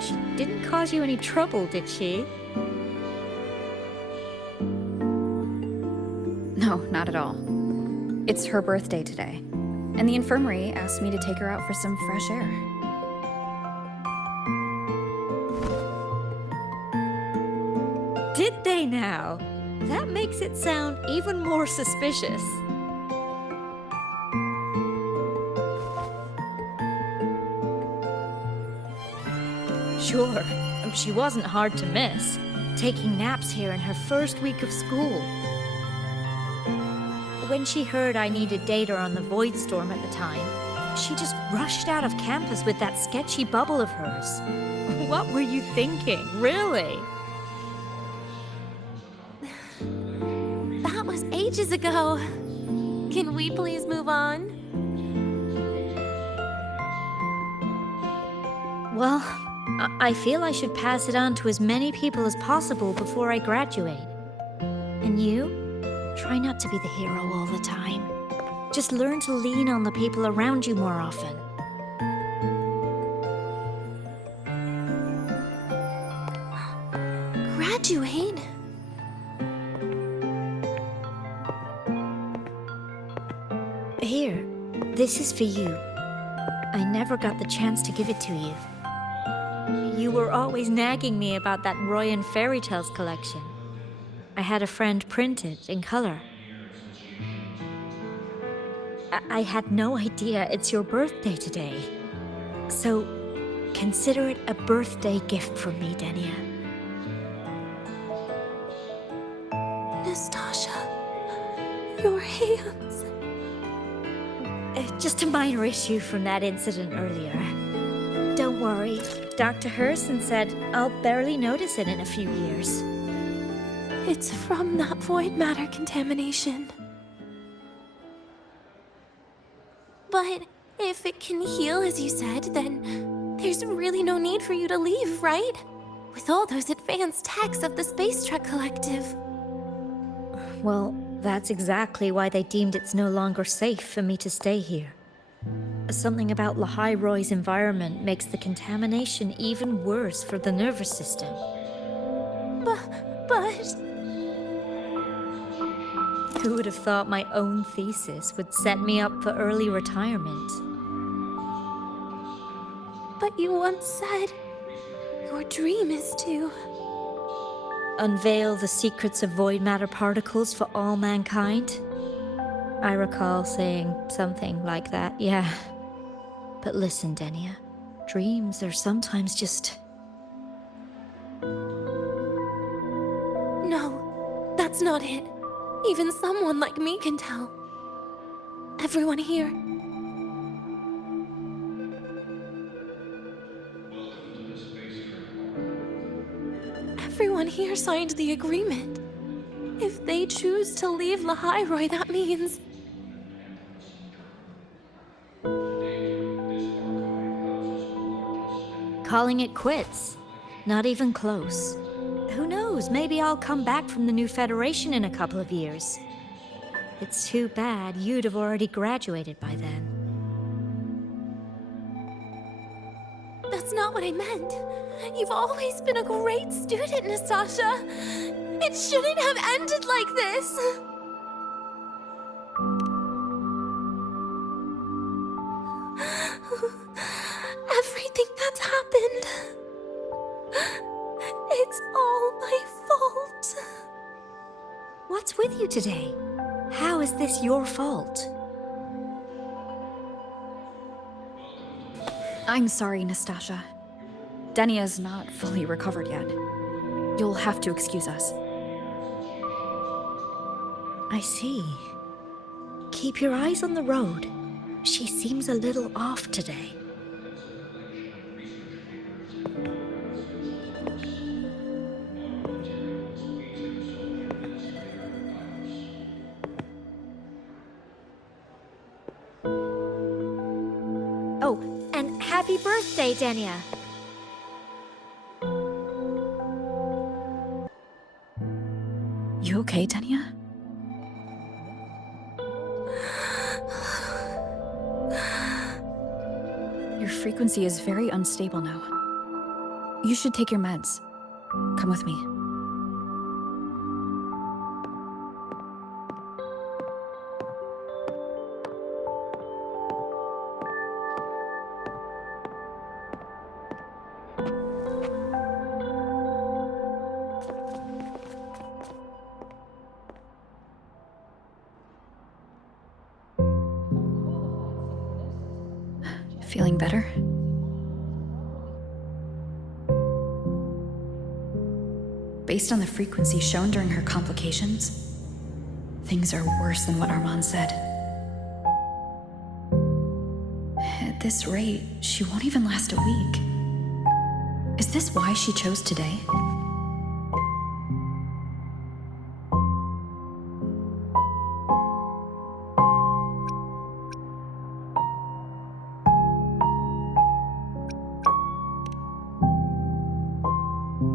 She didn't cause you any trouble, did she? No, not at all. It's her birthday today, and the infirmary asked me to take her out for some fresh air. Did they now? That makes it sound even more suspicious. Sure, she wasn't hard to miss, taking naps here in her first week of school. When she heard I needed data on the Void Storm at the time, she just rushed out of campus with that sketchy bubble of hers. What were you thinking, really? That was ages ago. Can we please move on? Well, I feel I should pass it on to as many people as possible before I graduate. And you? Try not to be the hero all the time. Just learn to lean on the people around you more often. Graduate? Here, this is for you. I never got the chance to give it to you. You were always nagging me about that Roy and Fairy Tales collection. I had a friend print it in color. I had no idea it's your birthday today. So, consider it a birthday gift from me, Denia. Nastasha, your hands. Just a minor issue from that incident earlier. Don't worry, Dr. Herson said I'll barely notice it in a few years. It's from that void matter contamination. But if it can heal, as you said, then there's really no need for you to leave, right? With all those advanced techs of the Space Trek Collective. Well, that's exactly why they deemed it's no longer safe for me to stay here. Something about Lahai Roy's environment makes the contamination even worse for the nervous system. But... Who would have thought my own thesis would set me up for early retirement? But you once said your dream is to... unveil the secrets of void matter particles for all mankind? I recall saying something like that, yeah. But listen, Denia, dreams are sometimes just... No, that's not it. Even someone like me can tell. Everyone here. Everyone here signed the agreement. If they choose to leave Lahai Roy, that means... calling it quits. Not even close. Who knows, maybe I'll come back from the new Federation in a couple of years. It's too bad you'd have already graduated by then. That's not what I meant. You've always been a great student, Nastasha. It shouldn't have ended like this. Everything that's happened... it's all my fault. What's with you today? How is this your fault? I'm sorry, Nastasha. Denia's not fully recovered yet. You'll have to excuse us. I see. Keep your eyes on the road. She seems a little off today. Happy birthday, Denia. You okay, Denia? Your frequency is very unstable now. You should take your meds. Come with me. Feeling better? Based on the frequency shown during her complications, things are worse than what Armand said. At this rate, she won't even last a week. Is this why she chose today?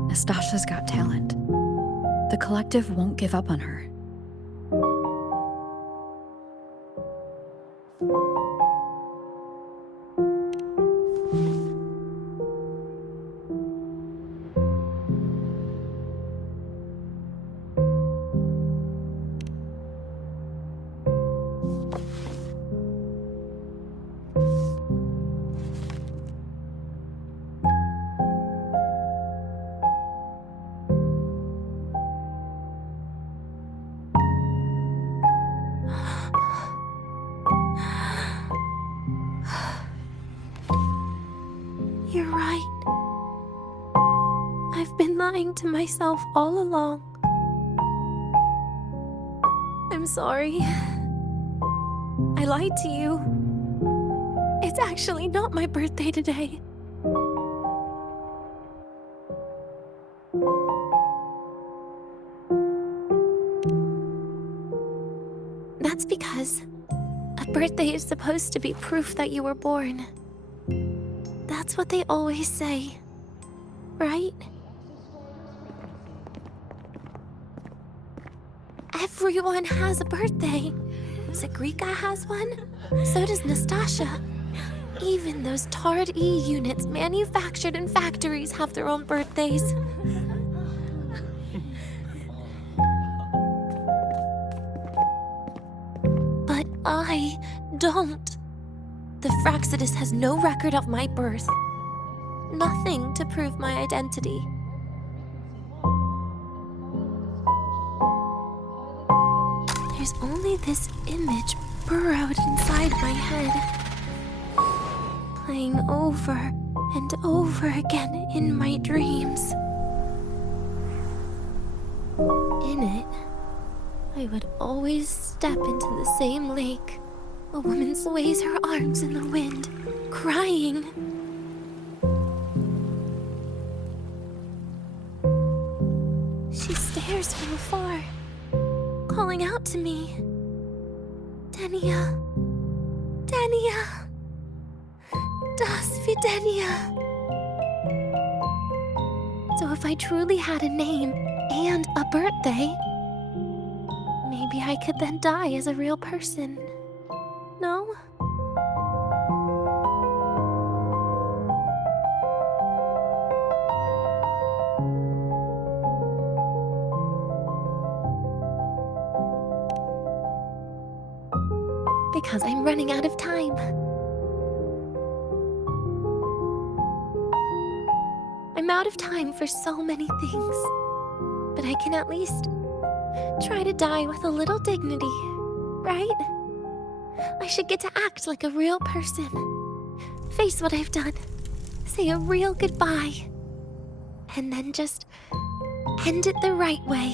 Nastasha's got talent. The collective won't give up on her. You're right. I've been lying to myself all along. I'm sorry. I lied to you. It's actually not my birthday today. That's because a birthday is supposed to be proof that you were born. That's what they always say, right? Everyone has a birthday. Zagrika has one, so does Nastasha. Even those tarred E units manufactured in factories have their own birthdays. But I don't. The Fractsidus has no record of my birth. Nothing to prove my identity. There's only this image burrowed inside my head, playing over and over again in my dreams. In it, I would always step into the same lake. A woman sways her arms in the wind, crying. She stares from afar, calling out to me. Denia. Denia. Dasvidaniya. So if I truly had a name and a birthday, maybe I could then die as a real person. No? Because I'm running out of time. I'm out of time for so many things. But I can at least try to die with a little dignity, right? I should get to act like a real person. Face what I've done. Say a real goodbye. And then just end it the right way.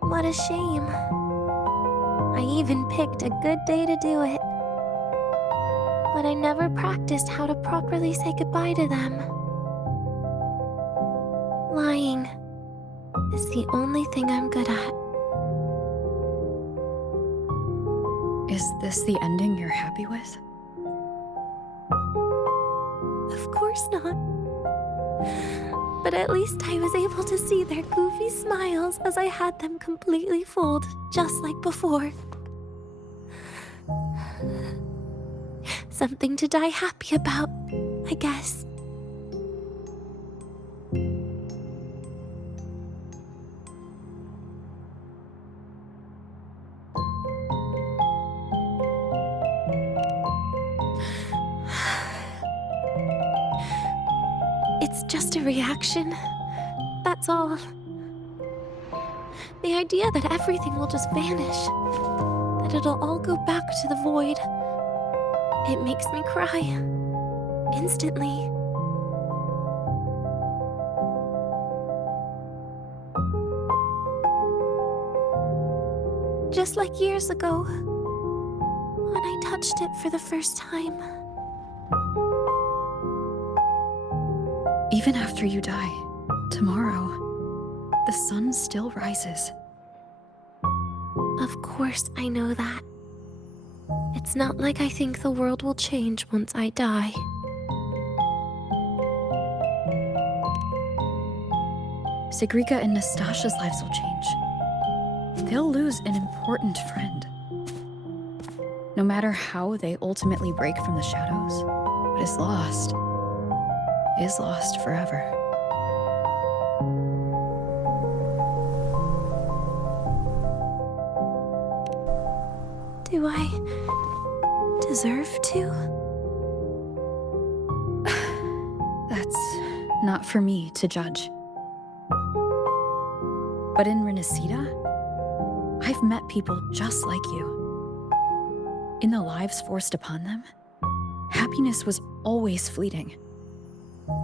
What a shame. I even picked a good day to do it. But I never practiced how to properly say goodbye to them. Lying, is the only thing I'm good at. Is this the ending you're happy with? Of course not. But at least I was able to see their goofy smiles as I had them completely fooled, just like before. Something to die happy about, I guess. It's just a reaction. That's all. The idea that everything will just vanish, that it'll all go back to the void, it makes me cry. Instantly. Just like years ago, when I touched it for the first time. Even after you die, tomorrow, the sun still rises. Of course I know that. It's not like I think the world will change once I die. Sigrika and Nastasha's lives will change. They'll lose an important friend. No matter how they ultimately break from the shadows, what is lost forever. Do I deserve to? That's not for me to judge. But in Renacida, I've met people just like you. In the lives forced upon them, happiness was always fleeting,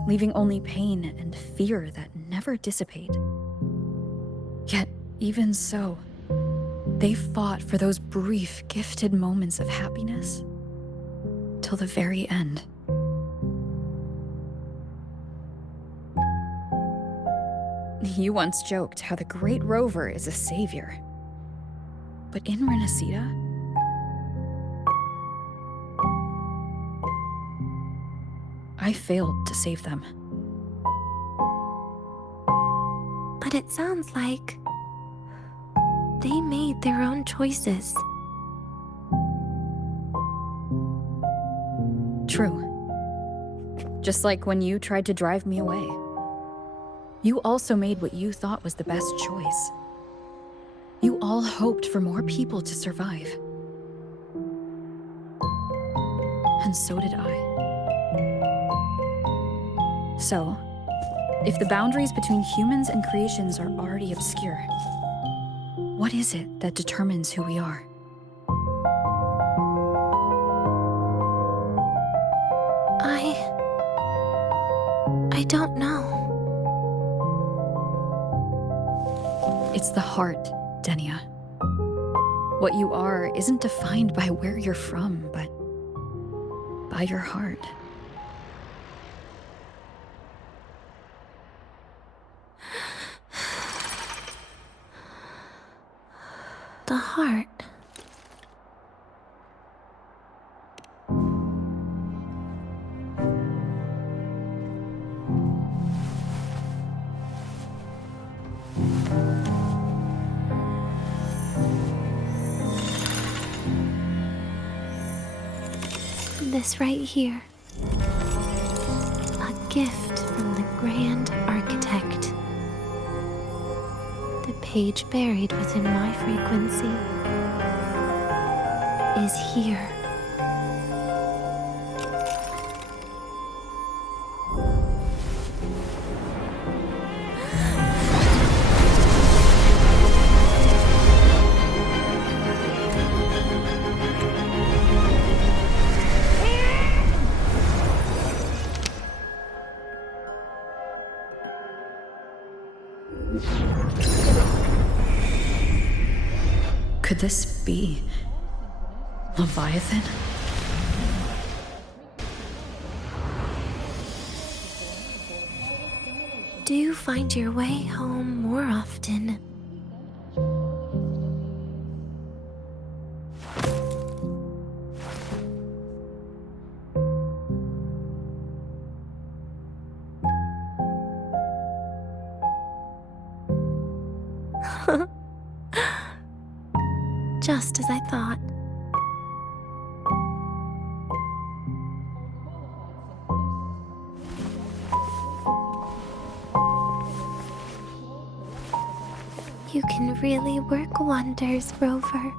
leaving only pain and fear that never dissipate. Yet, even so, they fought for those brief, gifted moments of happiness till the very end. You once joked how the great Rover is a savior. But in Renacida, I failed to save them. But it sounds like they made their own choices. True. Just like when you tried to drive me away. You also made what you thought was the best choice. You all hoped for more people to survive. And so did I. So, if the boundaries between humans and creations are already obscure, what is it that determines who we are? I don't know. It's the heart, Denia. What you are isn't defined by where you're from, but by your heart. The heart. This right here. A gift from the Grand Architect. The page buried within my frequency is here. Could this be Leviathan? do find your way home more often. Just as I thought. You can really work wonders, Rover.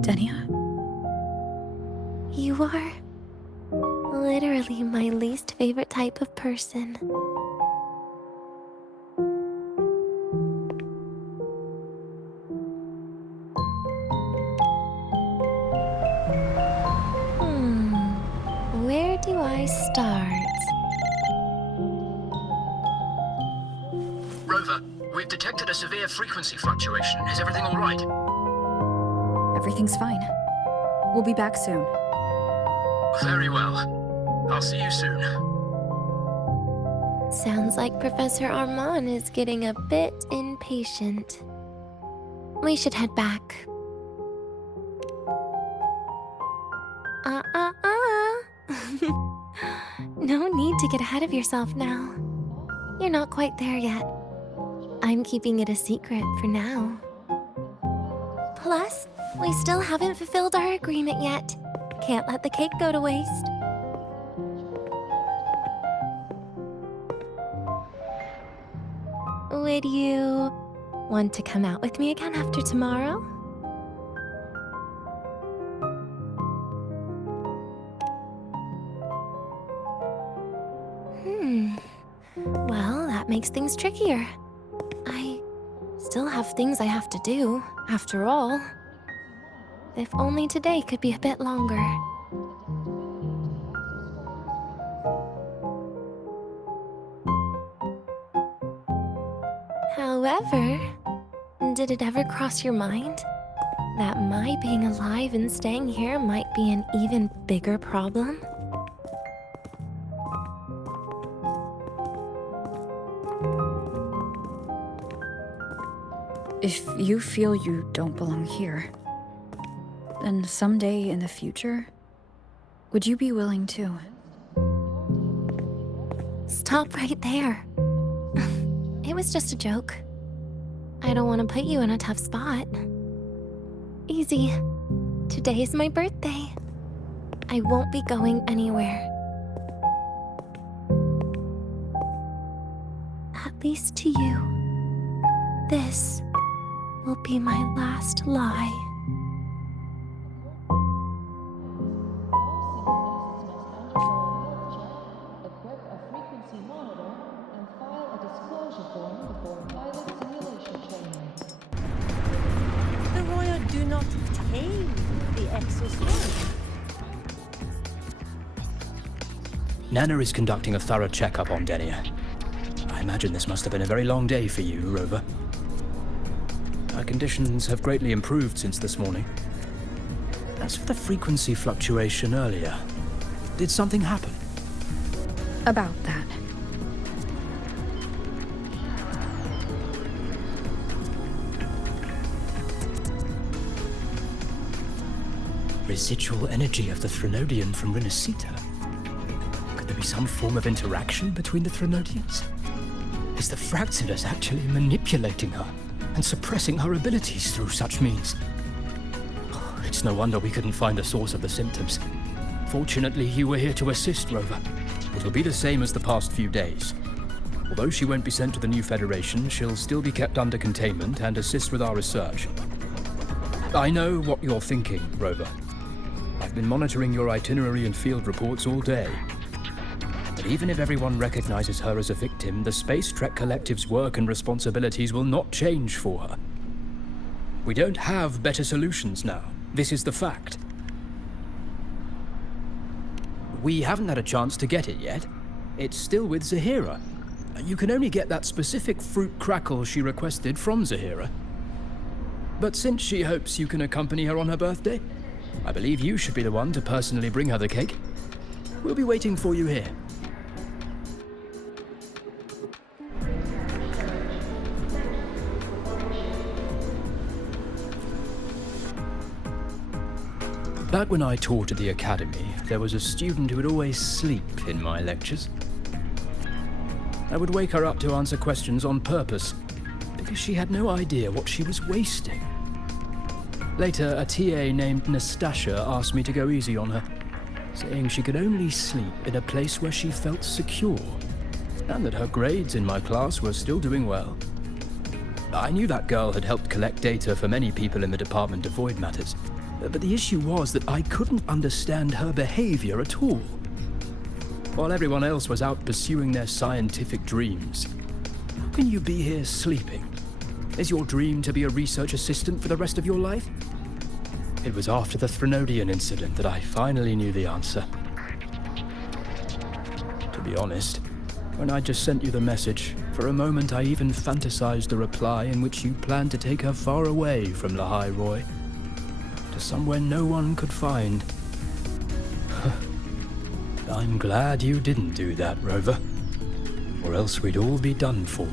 Denia? You are literally my least favorite type of person. Where do I start? Rover, we've detected a severe frequency fluctuation. Is everything all right? Everything's fine. We'll be back soon. Very well. I'll see you soon. Sounds like Professor Armand is getting a bit impatient. We should head back. No need to get ahead of yourself now. You're not quite there yet. I'm keeping it a secret for now. Plus, we still haven't fulfilled our agreement yet. Can't let the cake go to waste. Would you want to come out with me again after tomorrow? Well, that makes things trickier. I still have things I have to do, after all. If only today could be a bit longer. However, did it ever cross your mind that my being alive and staying here might be an even bigger problem? If you feel you don't belong here, then someday in the future, would you be willing to? Stop right there. It was just a joke. I don't want to put you in a tough spot. Easy. Today is my birthday. I won't be going anywhere. At least to you. This will be my last lie. Equip a frequency monitor and file a disclosure form before pilot simulation training. The Royal do not tame the exoskeleton. Nana is conducting a thorough checkup on Denia. I imagine this must have been a very long day for you, Rover. Her conditions have greatly improved since this morning. As for the frequency fluctuation earlier, did something happen? About that. Residual energy of the Threnodian from Renacita. Could there be some form of interaction between the Threnodians? Is the Fractsidus actually manipulating her and suppressing her abilities through such means? It's no wonder we couldn't find the source of the symptoms. Fortunately, you were here to assist, Rover. It'll be the same as the past few days. Although she won't be sent to the new Federation, she'll still be kept under containment and assist with our research. I know what you're thinking, Rover. I've been monitoring your itinerary and field reports all day. But even if everyone recognizes her as a victim, the Space Trek Collective's work and responsibilities will not change for her. We don't have better solutions now. This is the fact. We haven't had a chance to get it yet. It's still with Zahira. You can only get that specific fruit crackle she requested from Zahira. But since she hopes you can accompany her on her birthday, I believe you should be the one to personally bring her the cake. We'll be waiting for you here. Back when I taught at the academy, there was a student who would always sleep in my lectures. I would wake her up to answer questions on purpose, because she had no idea what she was wasting. Later, a TA named Nastasia asked me to go easy on her, saying she could only sleep in a place where she felt secure, and that her grades in my class were still doing well. I knew that girl had helped collect data for many people in the Department of Void Matters, but the issue was that I couldn't understand her behavior at all. While everyone else was out pursuing their scientific dreams, how can you be here sleeping? Is your dream to be a research assistant for the rest of your life? It was after the Threnodian incident that I finally knew the answer. To be honest, when I just sent you the message, for a moment I even fantasized a reply in which you planned to take her far away from Lahai Roy, to somewhere no one could find. I'm glad you didn't do that, Rover, or else we'd all be done for.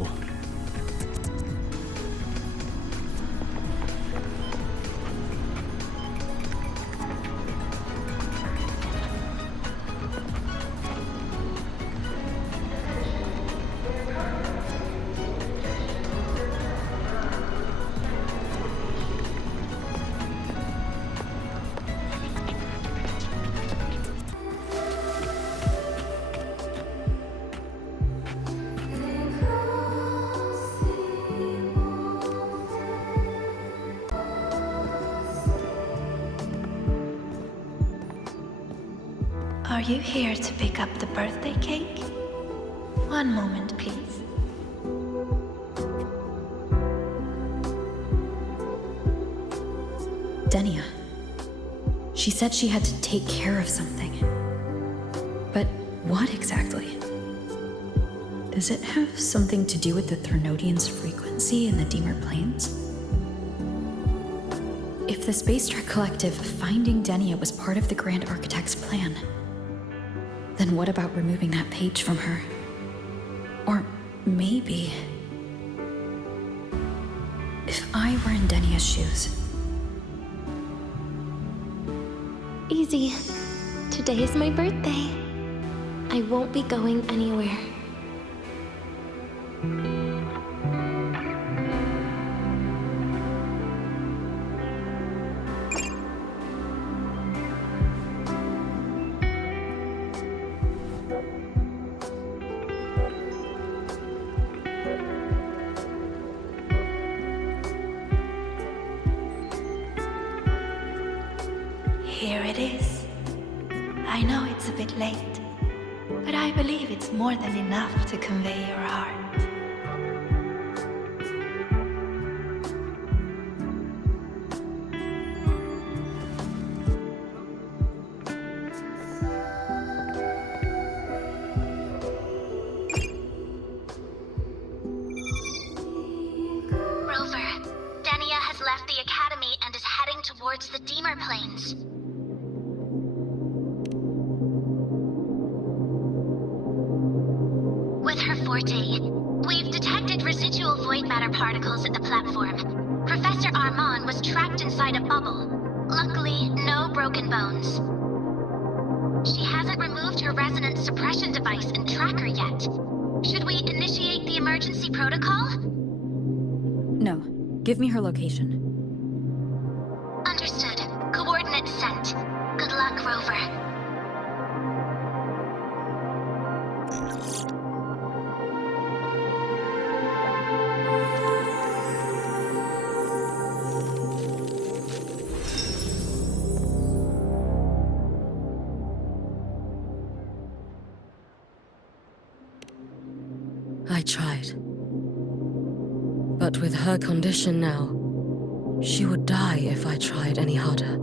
Are you here to pick up the birthday cake? One moment, please. Denia. She said she had to take care of something. But what exactly? Does it have something to do with the Threnodian's frequency in the Deemer Plains? If the Space Trek Collective finding Denia was part of the Grand Architect's plan, then what about removing that page from her? Or maybe... if I were in Denia's shoes... Easy. Today is my birthday. I won't be going anywhere. Here it is. I know it's a bit late, but I believe it's more than enough to convey your heart. Rover, Denia has left the academy and is heading towards the Deemer Plains. With her forte, we've detected residual void matter particles at the platform. Professor Armand was trapped inside a bubble. Luckily, no broken bones. She hasn't removed her resonance suppression device and tracker yet. Should we initiate the emergency protocol? No. Give me her location. Understood. Coordinates sent. Good luck, Rover. I tried. But with her condition now, she would die if I tried any harder.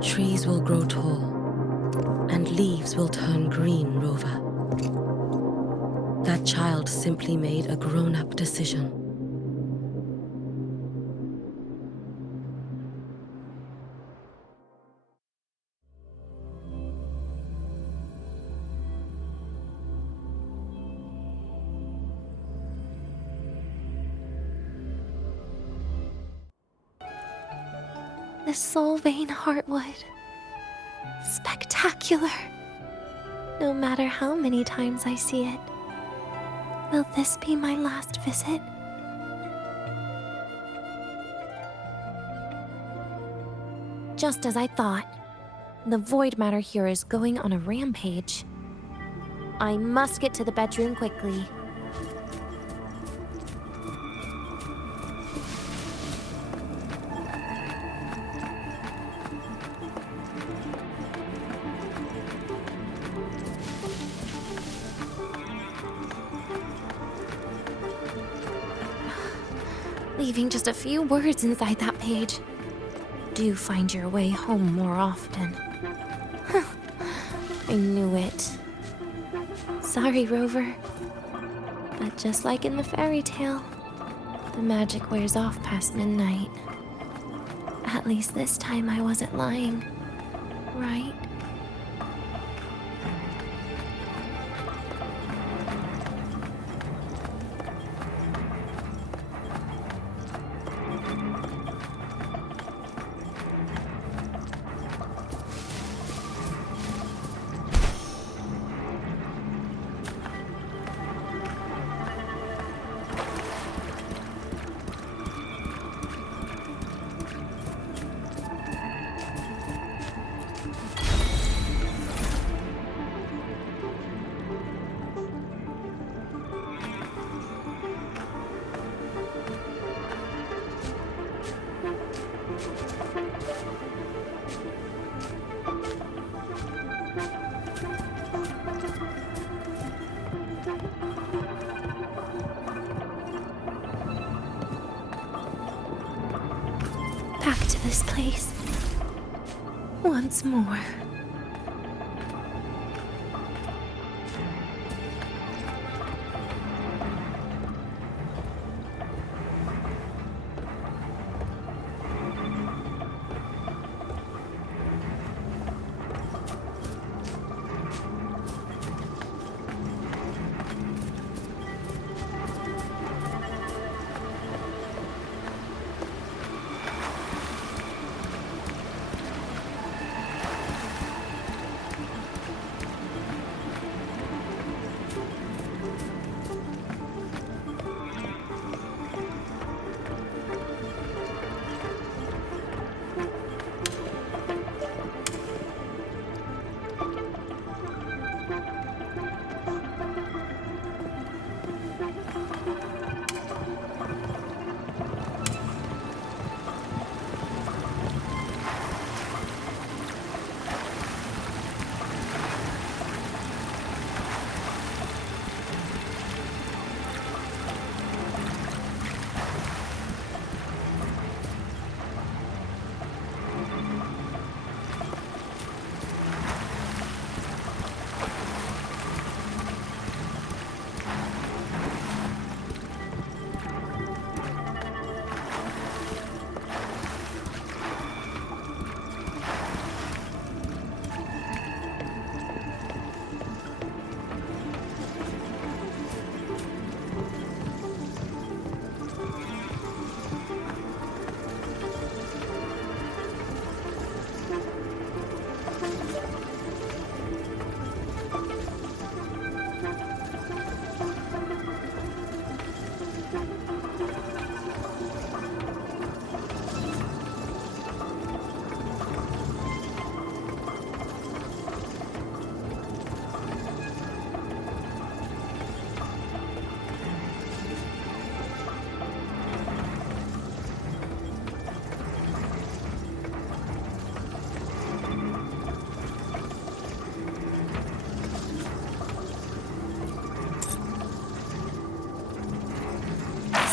Trees will grow tall, and leaves will turn green, Rover. That child simply made a grown-up decision. The Soul Vein Heartwood. Spectacular. No matter how many times I see it. Will this be my last visit? Just as I thought. The void matter here is going on a rampage. I must get to the bedroom quickly. Leaving just a few words inside that page. Do find your way home more often. I knew it. Sorry, Rover. But just like in the fairy tale, the magic wears off past midnight. At least this time I wasn't lying, right? Back to this place. Once more.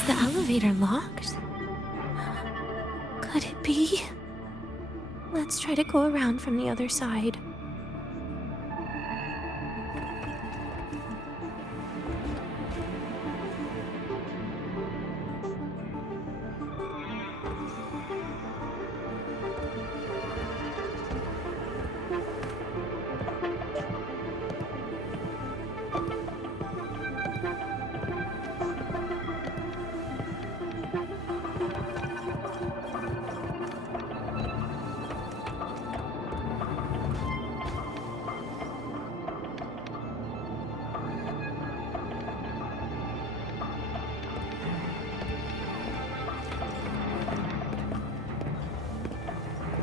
The elevator locked? Could it be? Let's try to go around from the other side.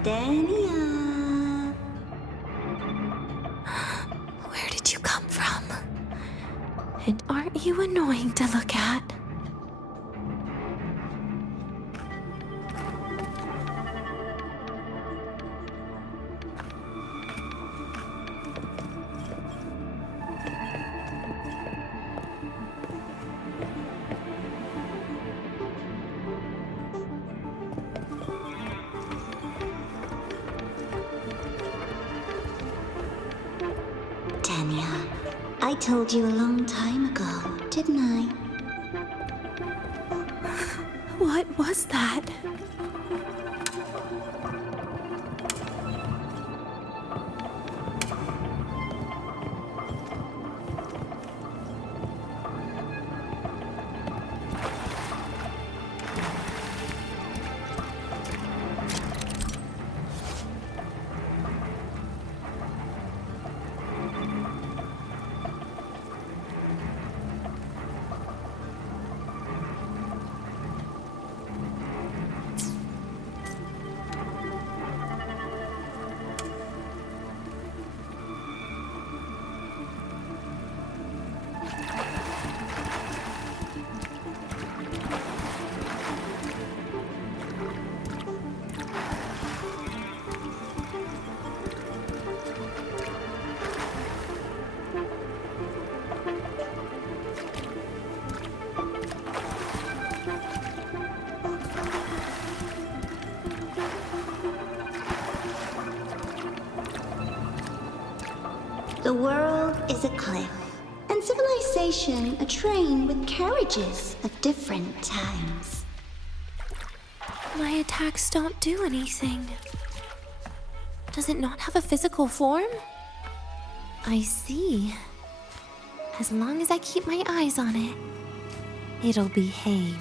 Denia. Where did you come from? And aren't you annoying to look at? Denia, I told you a long time ago, didn't I? What was that? The world is a cliff, and civilization a train with carriages of different times. My attacks don't do anything. Does it not have a physical form? I see. As long as I keep my eyes on it, it'll behave.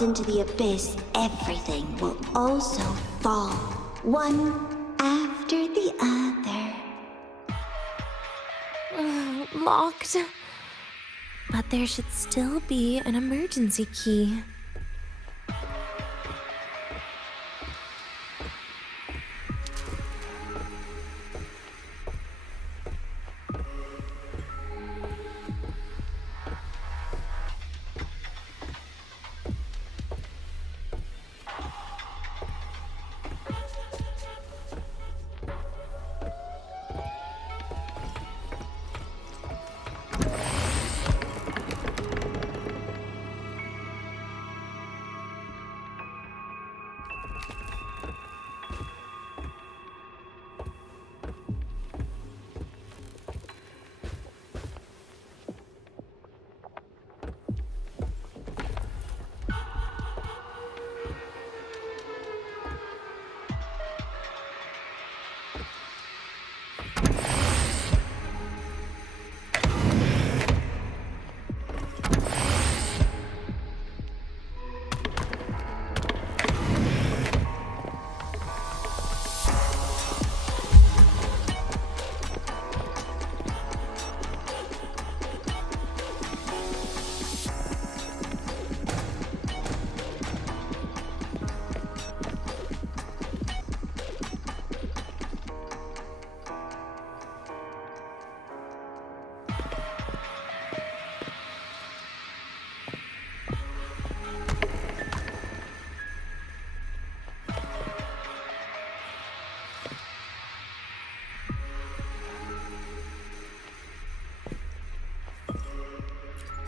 falls into the abyss, everything will also fall, one after the other. Locked. But there should still be an emergency key.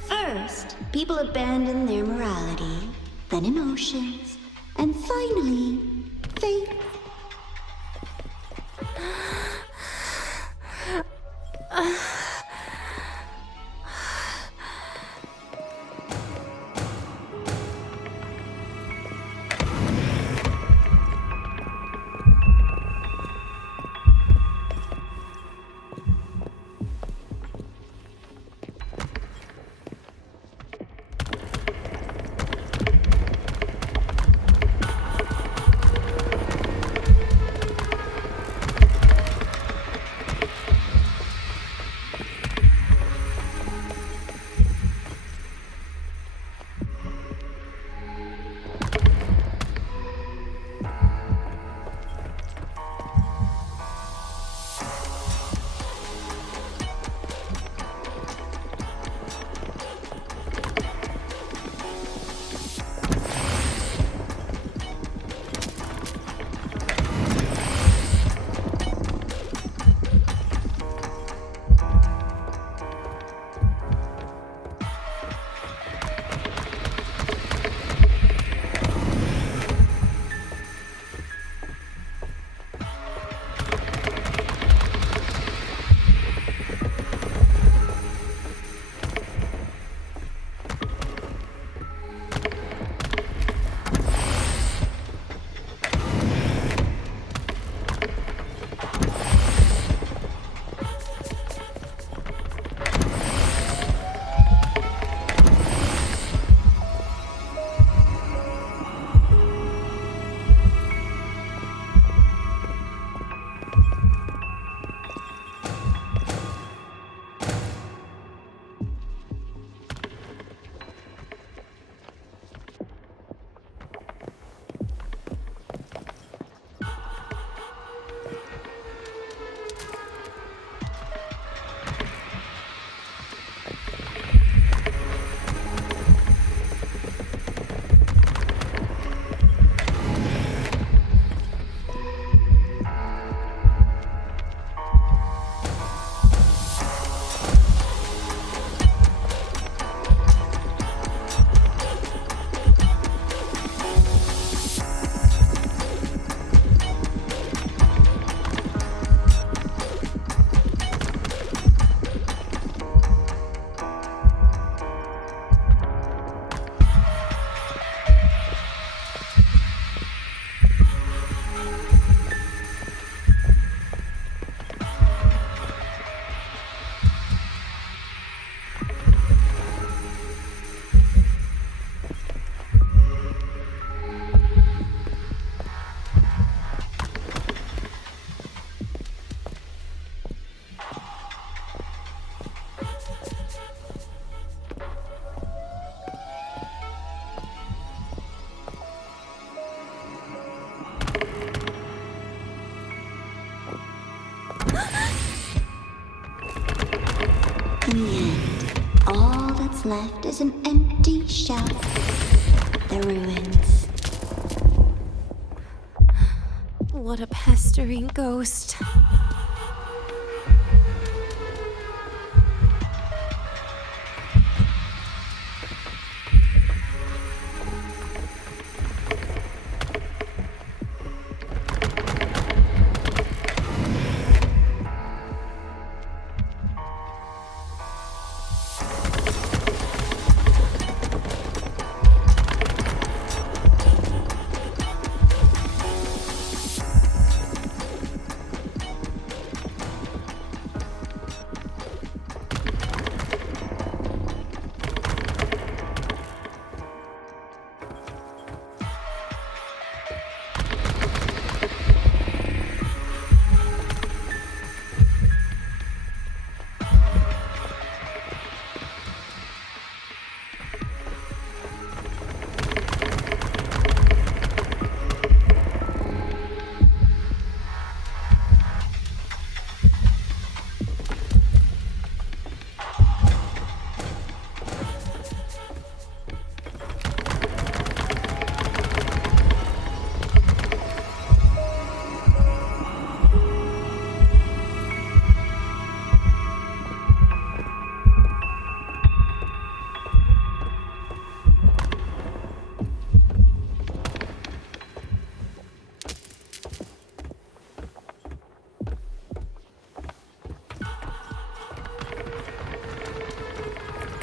First, people abandon their morality, then emotions, and finally, faith. that's left is an empty shell. The ruins. What a pestering ghost.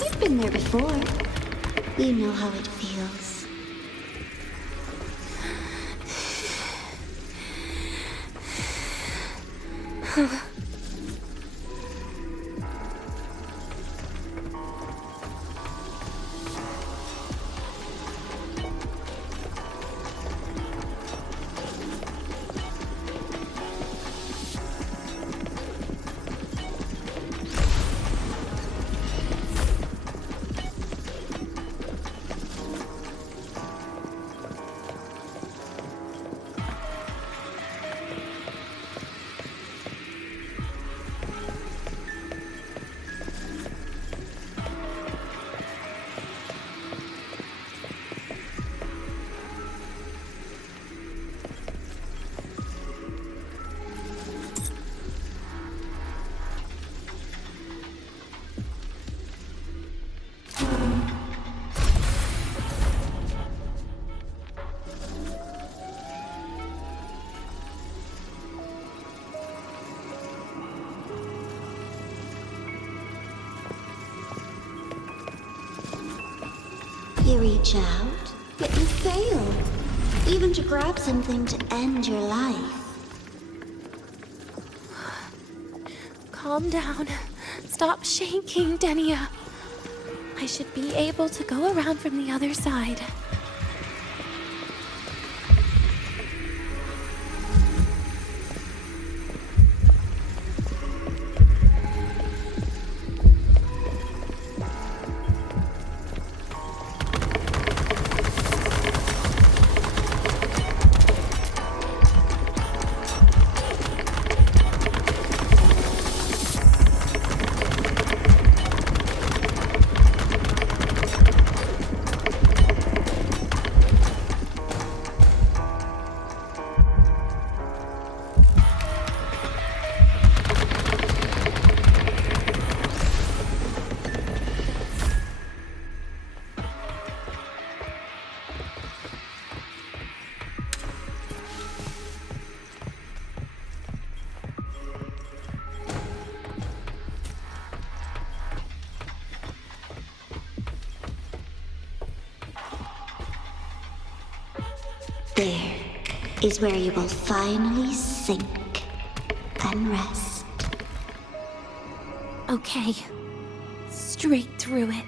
You've been there before. You know how it feels. You reach out, yet you fail. Even to grab something to end your life. Calm down. Stop shaking, Denia. I should be able to go around from the other side. There is where you will finally sink and rest. Okay. Straight through it.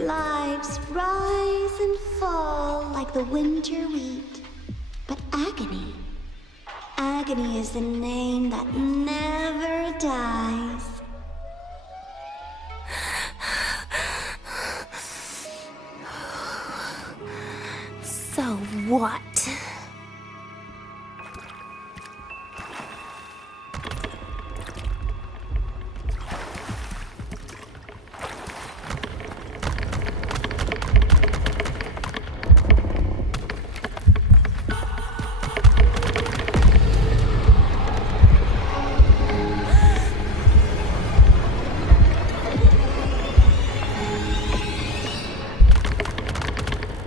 Lives rise and fall like the winter wheat. But agony, agony is the name that never dies. So what?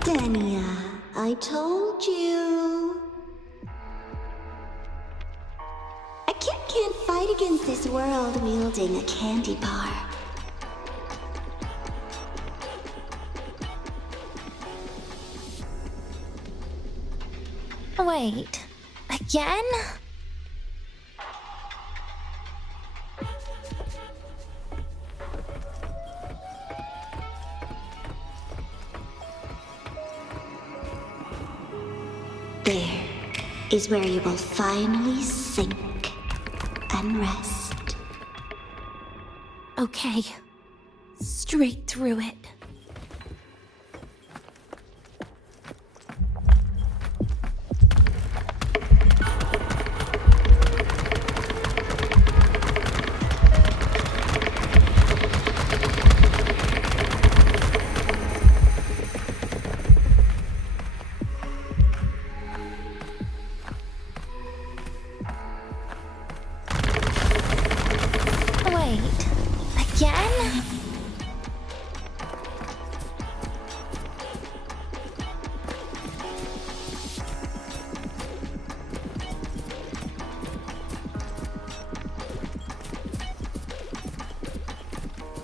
Denia, I told you. A kid can't fight against this world wielding a candy bar. Wait, again? There is where you will finally sink and rest. Okay, straight through it. Wait, again?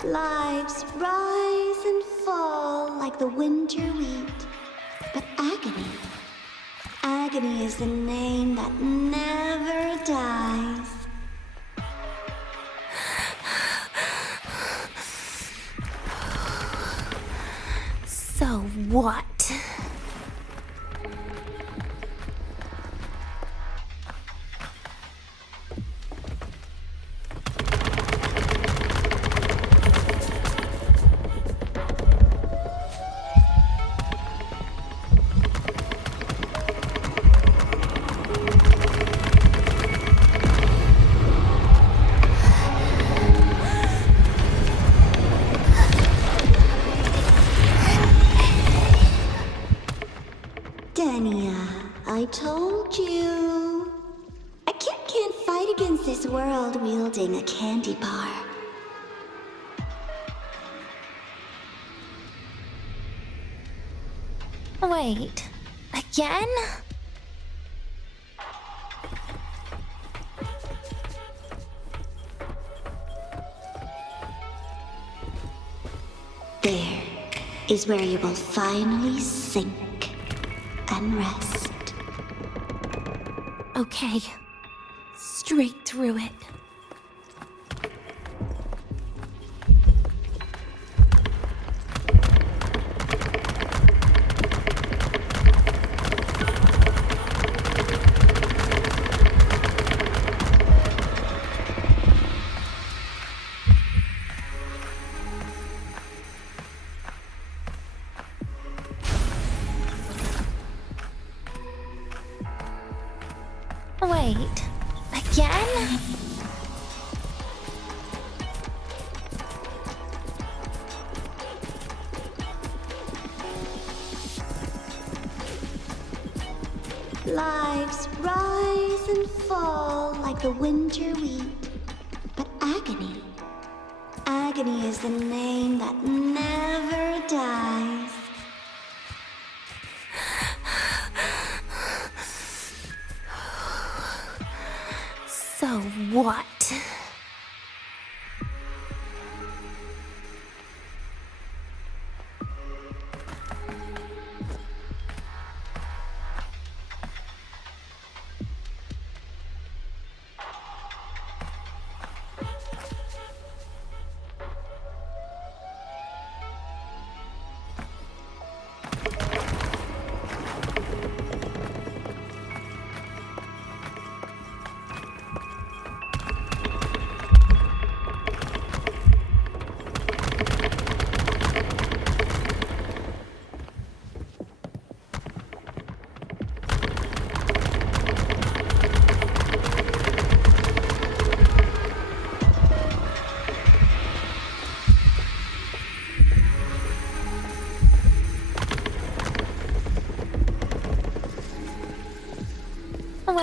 Lives rise and fall like the winter wheat. But agony, agony is the name that never dies. So what? Denia, I told you. A kid can't fight against this world wielding a candy bar. Wait, again? There is where you will finally sink and rest. Okay, straight through it. Wait, again? Lives rise and fall like the winter wheat. But agony, agony is the name that never dies. So what?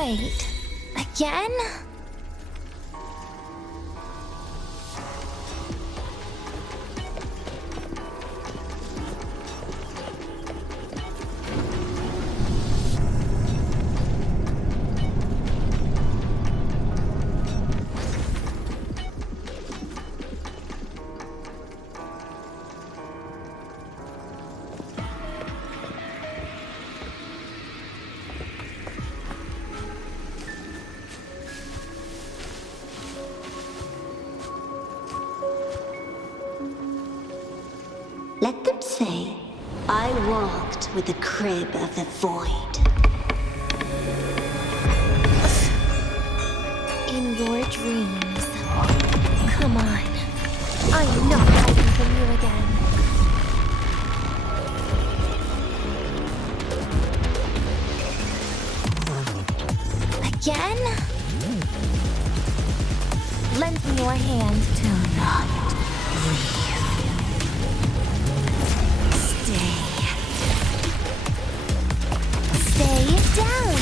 Wait, again? Let them say, I walked with the crib of the void. In your dreams. Come on. I am not hiding from you again. Again? Lend me your hand. Do not leave. Stay down.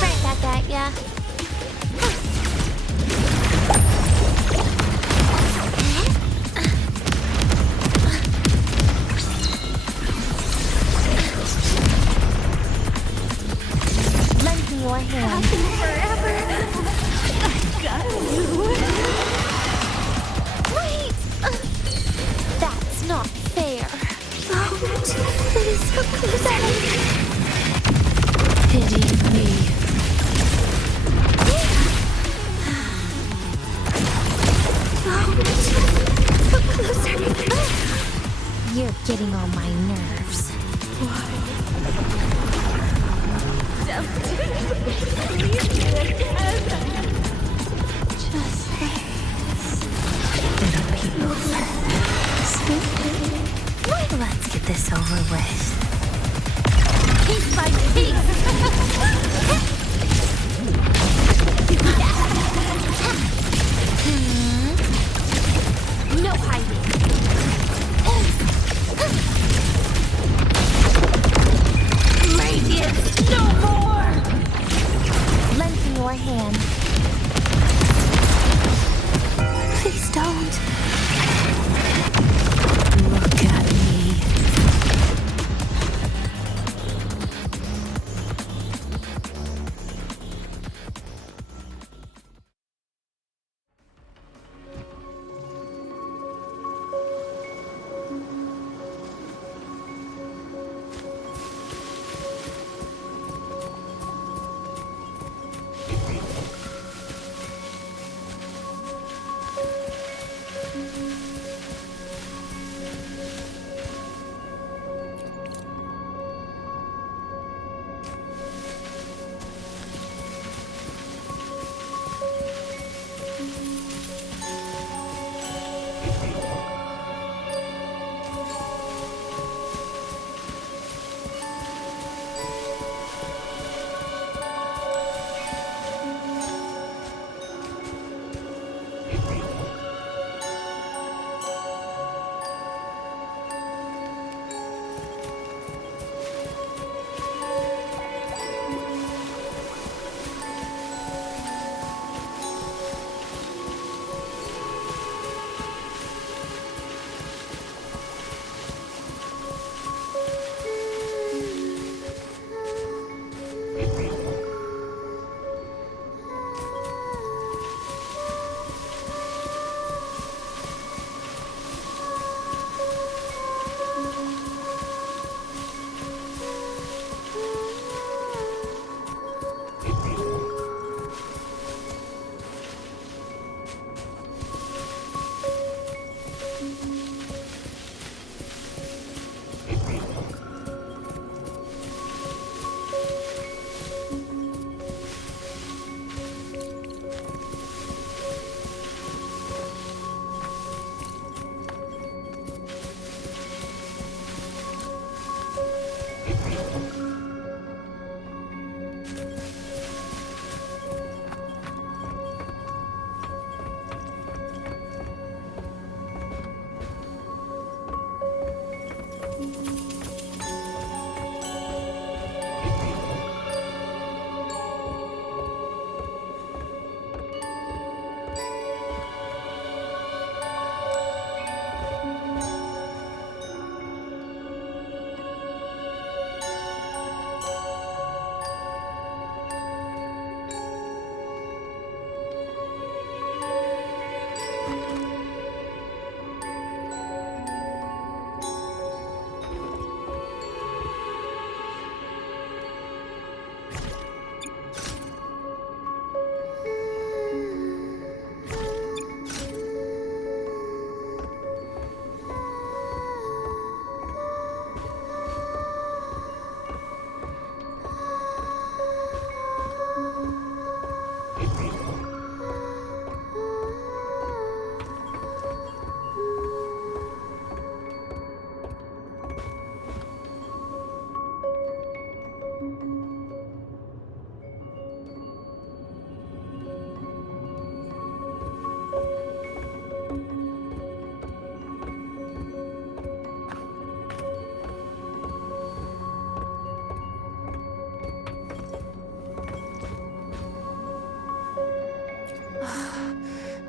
Right back at ya. Lend me your hand. Forever. I got you. Wait! That's not fair. Oh, please come closer. Pity me. Oh, come closer. You're getting on my nerves. Don't leave me again. Just little people first. Let's get this over with. Piece by piece. No hiding. Radiance, no more. Lend me your hand. Please don't. Look at me.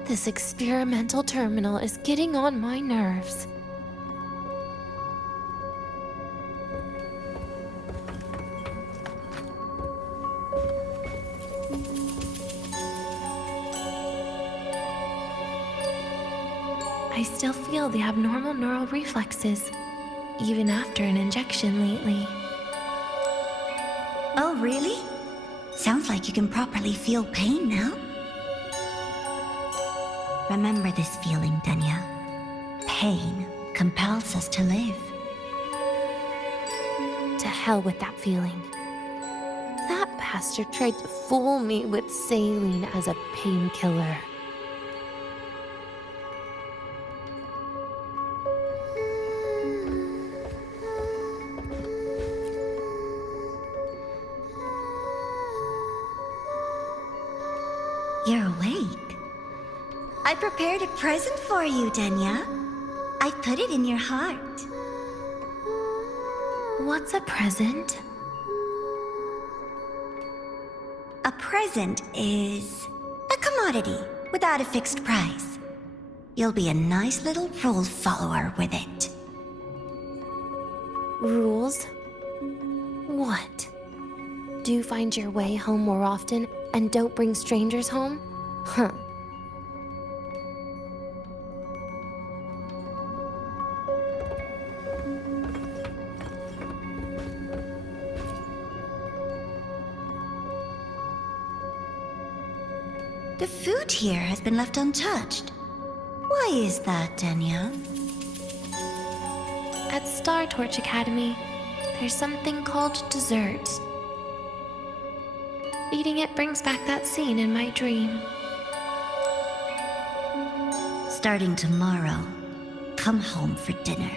This experimental terminal is getting on my nerves. I still feel the abnormal neural reflexes, even after an injection lately. Oh, really? Sounds like you can properly feel pain now. Remember this feeling, Denia. Pain compels us to live. To hell with that feeling. That bastard tried to fool me with saline as a painkiller. You're awake. I prepared a present for you, Denia. I put it in your heart. What's a present? A present is a commodity without a fixed price. You'll be a nice little rule follower with it. Rules? What? Do you find your way home more often and don't bring strangers home? Huh. The food here has been left untouched. Why is that, Denia? At Star Torch Academy, there's something called dessert. Eating it brings back that scene in my dream. Starting tomorrow, come home for dinner.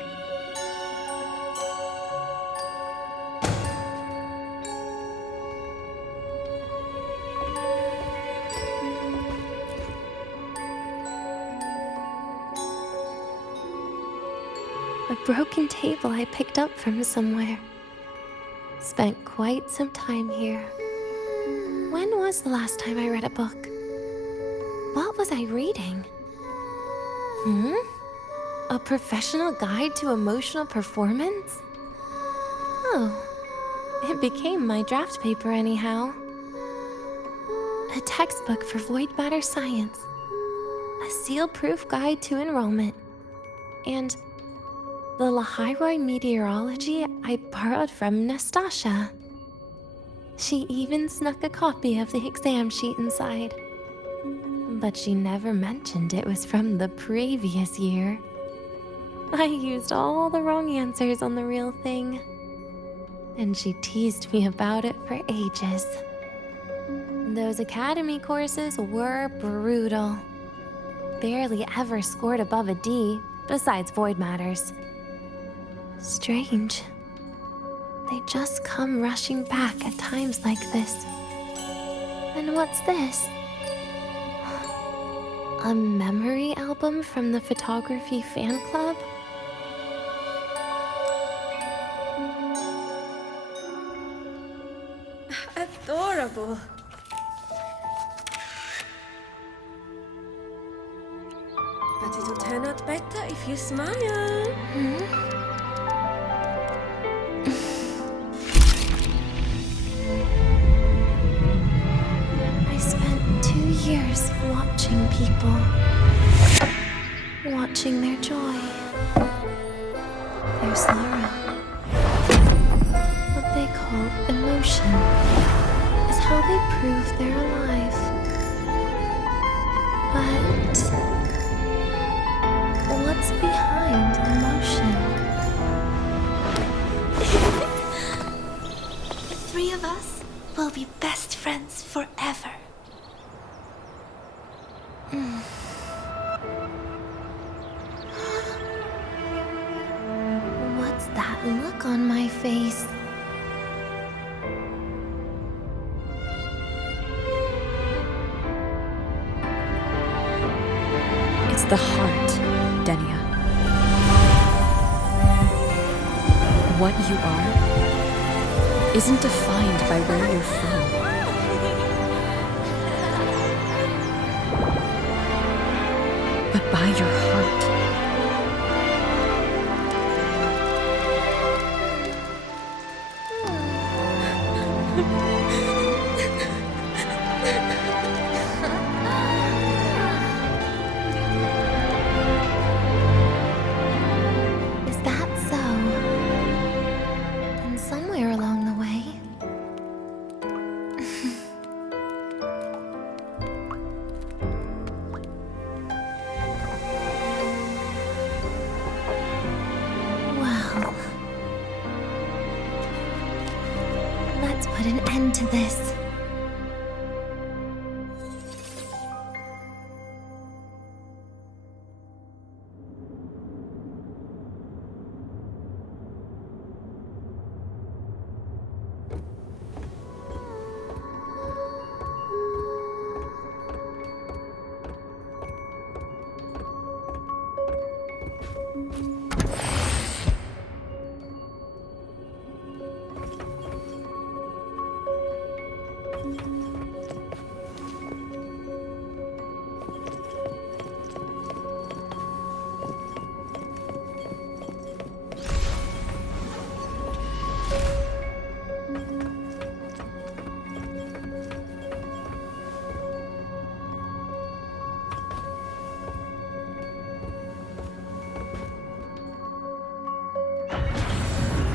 A broken table I picked up from somewhere. Spent quite some time here. When was the last time I read a book? What was I reading? A professional guide to emotional performance? Oh, it became my draft paper anyhow. A textbook for void matter science. A seal-proof guide to enrollment. And the Lahairoi meteorology I borrowed from Nastasha. She even snuck a copy of the exam sheet inside. But she never mentioned it was from the previous year. I used all the wrong answers on the real thing. And she teased me about it for ages. Those academy courses were brutal. Barely ever scored above a D, besides void matters. Strange. They just come rushing back at times like this. And what's this? A memory album from the photography fan club? Adorable. But it'll turn out better if you smile. I spent 2 years watching people. Watching their joy. Their sorrow. What they call emotion is how they prove they're alive. But what's behind emotion? The three of us will be best friends forever. What's that look on my face? It's the heart, Denia. What you are isn't defined by where you're from. But by your heart. Is that so? Then somewhere along the way. Well, let's put an end to this.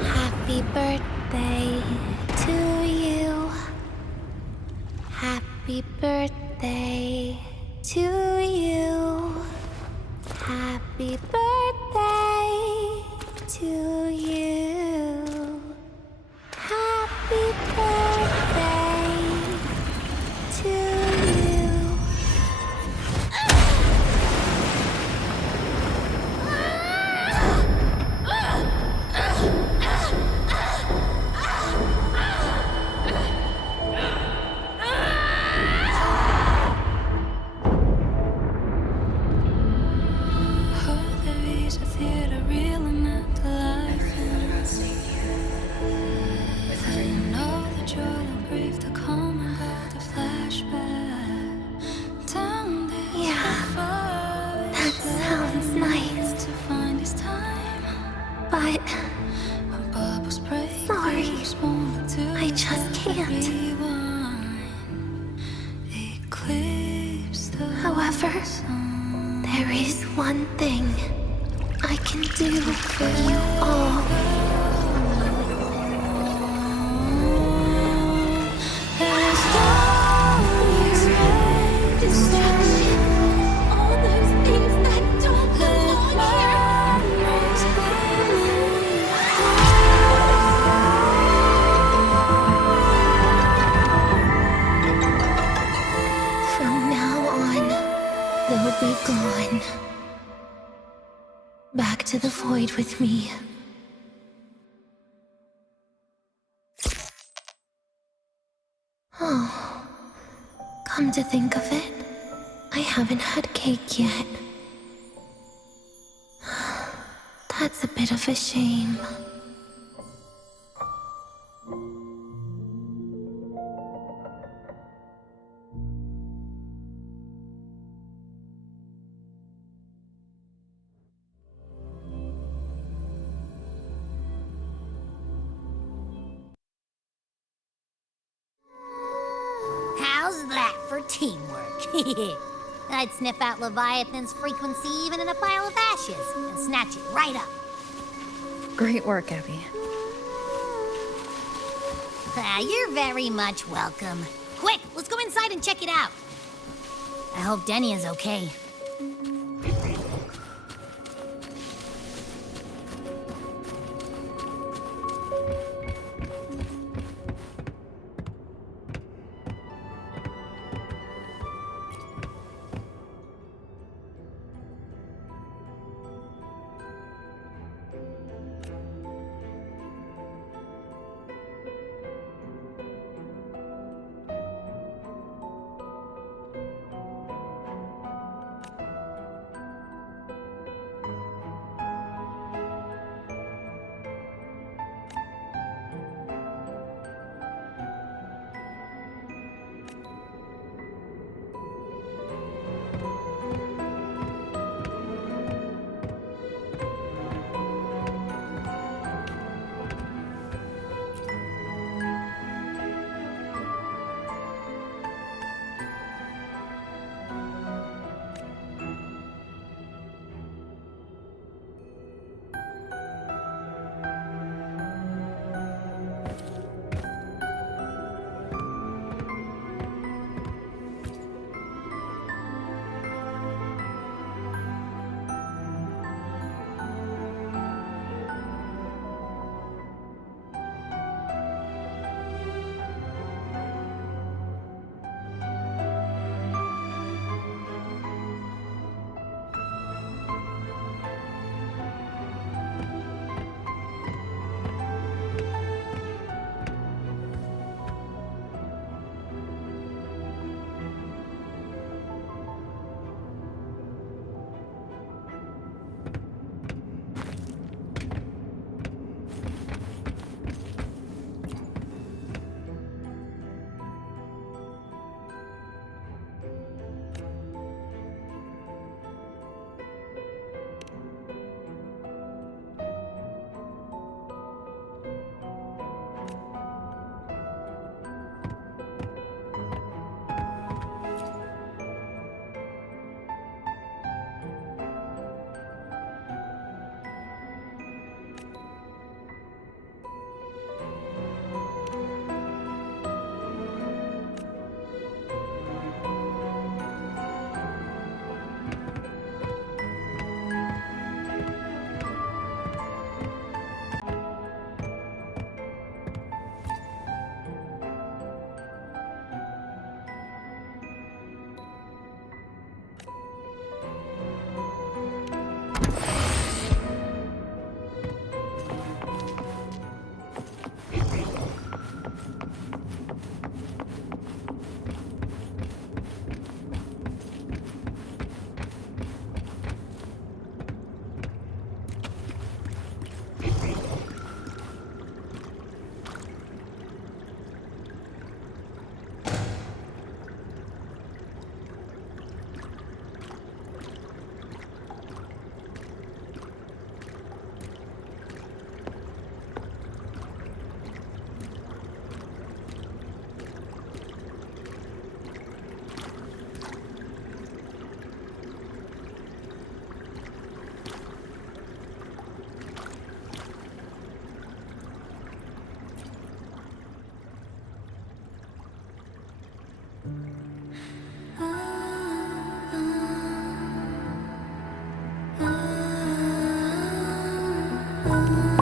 Happy birthday to you. Happy birthday to you. Happy birthday to you. Happy birthday to you. But sorry, I just can't. However, there is one thing I can do for you all. Be gone. Back to the void with me. Oh, come to think of it, I haven't had cake yet. That's a bit of a shame. for teamwork. I'd sniff out Leviathan's frequency even in a pile of ashes and snatch it right up. Great work, Abby. You're very much welcome. Quick, let's go inside and check it out. I hope Denia's okay.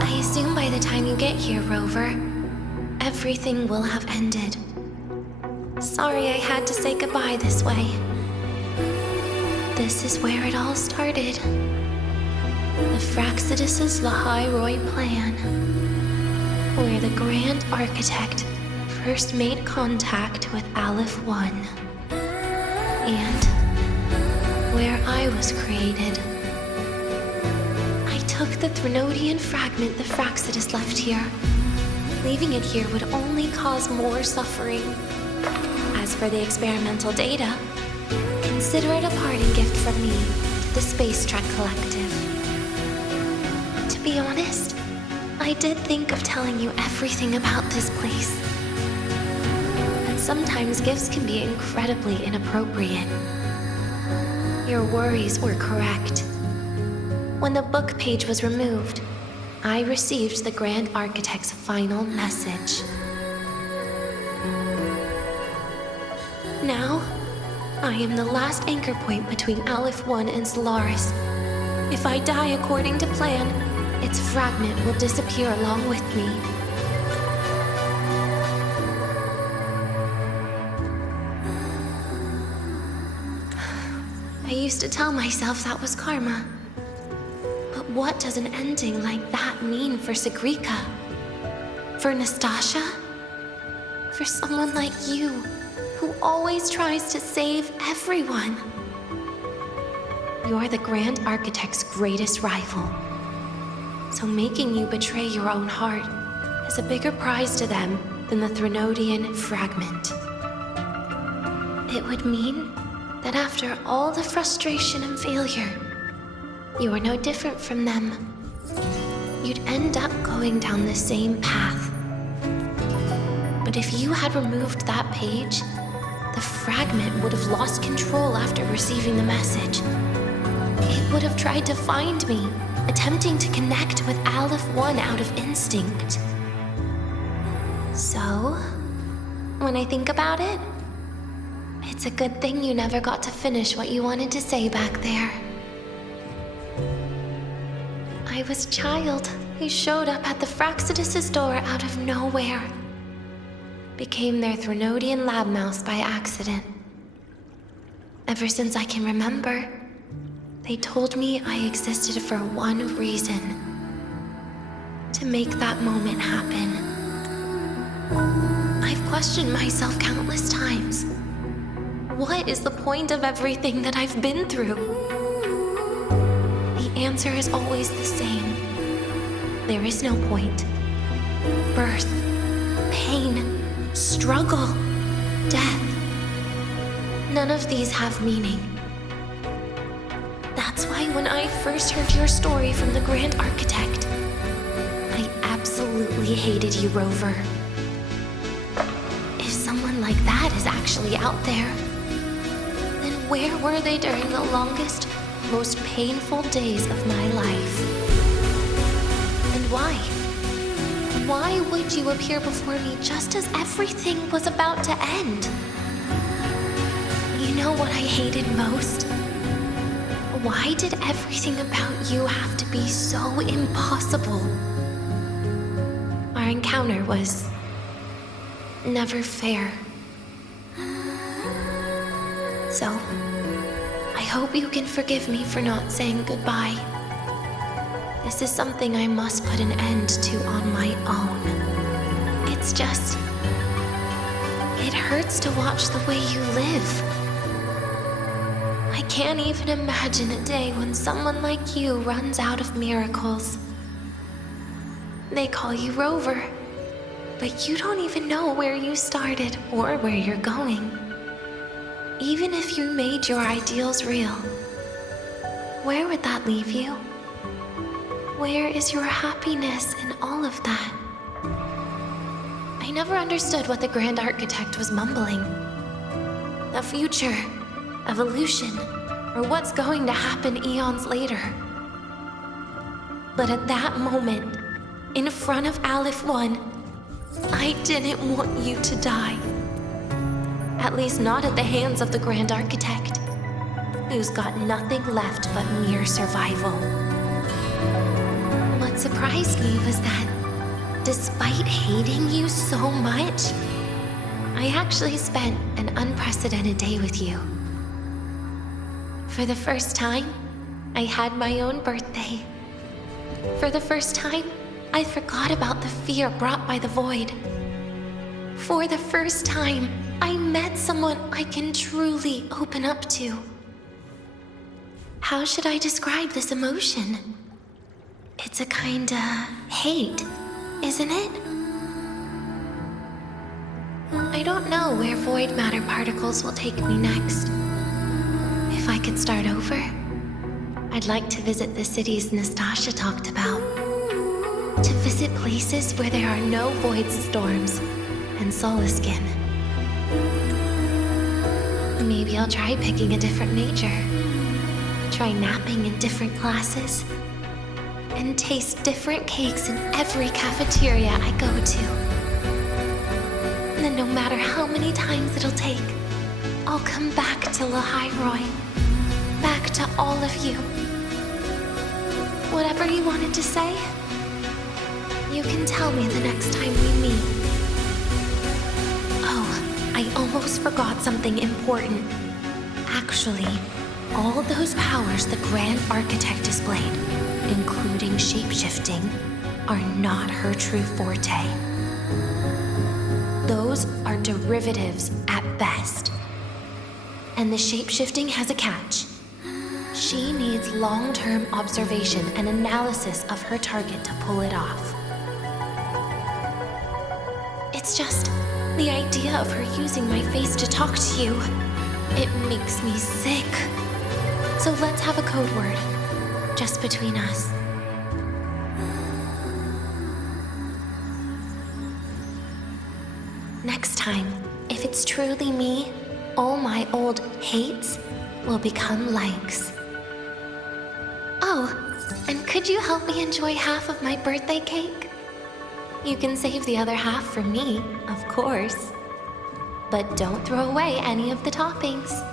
I assume by the time you get here, Rover, everything will have ended. Sorry I had to say goodbye this way. This is where it all started. The Fraxidus' Lahai plan, where the Grand Architect first made contact with Aleph 1, and where I was created. I took the Threnodian fragment the Fraxidus left here. Leaving it here would only cause more suffering. As for the experimental data, consider it a parting gift from me to the Space Trek Collective. To be honest, I did think of telling you everything about this place. At sometimes gifts can be incredibly inappropriate. Your worries were correct. When the book page was removed, I received the Grand Architect's final message. Now, I am the last anchor point between Aleph 1 and Solaris. If I die according to plan, its fragment will disappear along with me. I used to tell myself that was karma. But what does an ending like that mean for Segrika? For Nastasha? For someone like you, who always tries to save everyone? You're the Grand Architect's greatest rival. So making you betray your own heart is a bigger prize to them than the Threnodian fragment. It would mean that after all the frustration and failure, you are no different from them. You'd end up going down the same path. But if you had removed that page, the fragment would have lost control after receiving the message. It would have tried to find me, attempting to connect with Aleph 1 out of instinct. So, when I think about it, it's a good thing you never got to finish what you wanted to say back there. I was a child who showed up at the Fraxidus' door out of nowhere. Became their Threnodian lab mouse by accident. Ever since I can remember, they told me I existed for one reason. To make that moment happen. I've questioned myself countless times. What is the point of everything that I've been through? The answer is always the same. There is no point. Birth, pain, struggle, death. None of these have meaning. That's why when I first heard your story from the Grand Architect, I absolutely hated you, Rover. If someone like that is actually out there, then where were they during the longest, most painful days of my life? And why? Why would you appear before me just as everything was about to end? You know what I hated most? Why did everything about you have to be so impossible? Our encounter was never fair. So, I hope you can forgive me for not saying goodbye. This is something I must put an end to on my own. It's just, it hurts to watch the way you live. I can't even imagine a day when someone like you runs out of miracles. They call you Rover, but you don't even know where you started or where you're going. Even if you made your ideals real, where would that leave you? Where is your happiness in all of that? I never understood what the Grand Architect was mumbling. The future, evolution, or what's going to happen eons later. But at that moment, in front of Aleph 1, I didn't want you to die. At least not at the hands of the Grand Architect, who's got nothing left but mere survival. What surprised me was that, despite hating you so much, I actually spent an unprecedented day with you. For the first time, I had my own birthday. For the first time, I forgot about the fear brought by the void. For the first time, I met someone I can truly open up to. How should I describe this emotion? It's a kinda hate, isn't it? I don't know where void matter particles will take me next. If I could start over, I'd like to visit the cities Nastasha talked about. To visit places where there are no void storms and Solaskin. Maybe I'll try picking a different major. Try napping in different classes. And taste different cakes in every cafeteria I go to. And then no matter how many times it'll take, I'll come back to Lahairoi. Back to all of you. Whatever you wanted to say, you can tell me the next time we meet. Oh, I almost forgot something important. Actually, all those powers the Grand Architect displayed, including shapeshifting, are not her true forte. Those are derivatives at best. And the shapeshifting has a catch. She needs long-term observation and analysis of her target to pull it off. It's just the idea of her using my face to talk to you. It makes me sick. So let's have a code word, just between us. Next time, if it's truly me, all my old hates will become likes. Oh, and could you help me enjoy half of my birthday cake? You can save the other half for me, of course. But don't throw away any of the toppings.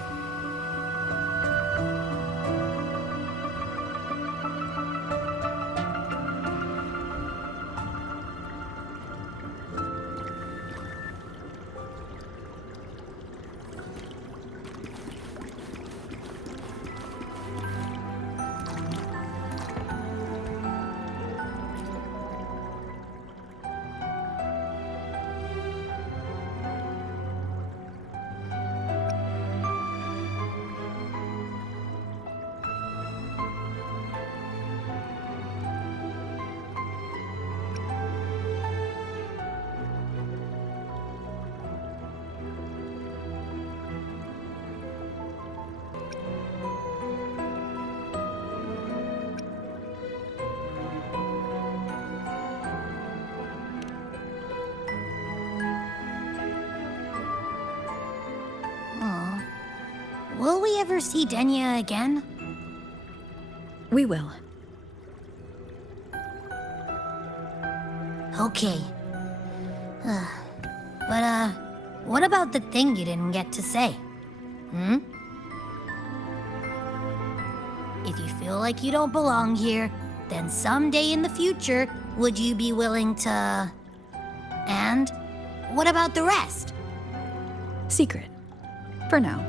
Will we ever see Denia again? We will. Okay. But, what about the thing you didn't get to say? If you feel like you don't belong here, then someday in the future, would you be willing to... And what about the rest? Secret. For now.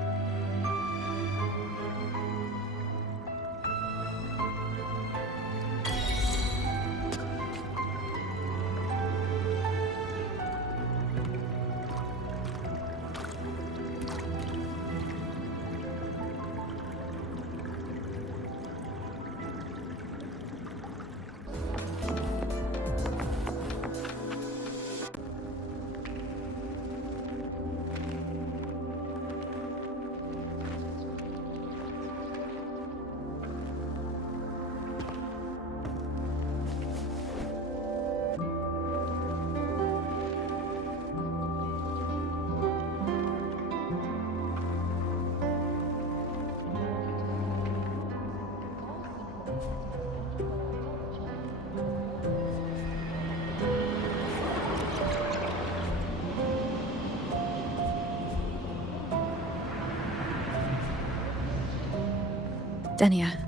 Denia,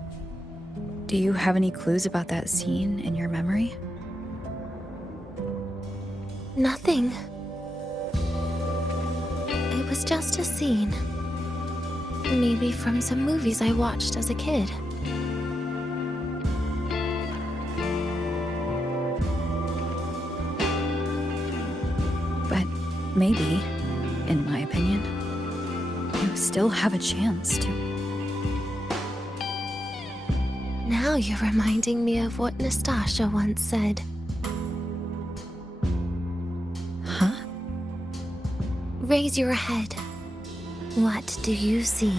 do you have any clues about that scene in your memory? Nothing. It was just a scene. Maybe from some movies I watched as a kid. But maybe, in my opinion, you still have a chance to... Now you're reminding me of what Nastasha once said. Huh? Raise your head. What do you see?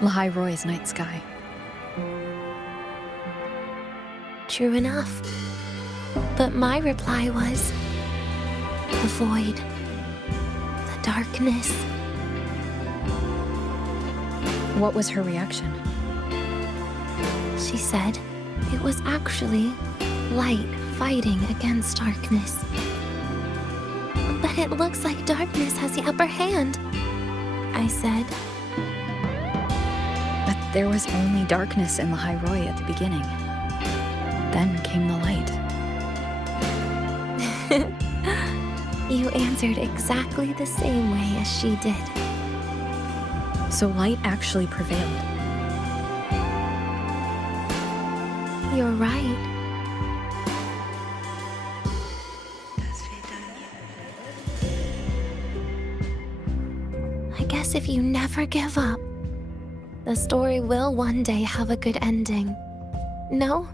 Lahairoi's night sky. True enough. But my reply was... the void. darkness. What was her reaction? She said it was actually light fighting against darkness. But it looks like darkness has the upper hand, I said. But there was only darkness in the Hyroi at the beginning. Then came the light. You answered exactly the same way as she did. So light actually prevailed. You're right. I guess if you never give up, the story will one day have a good ending. No?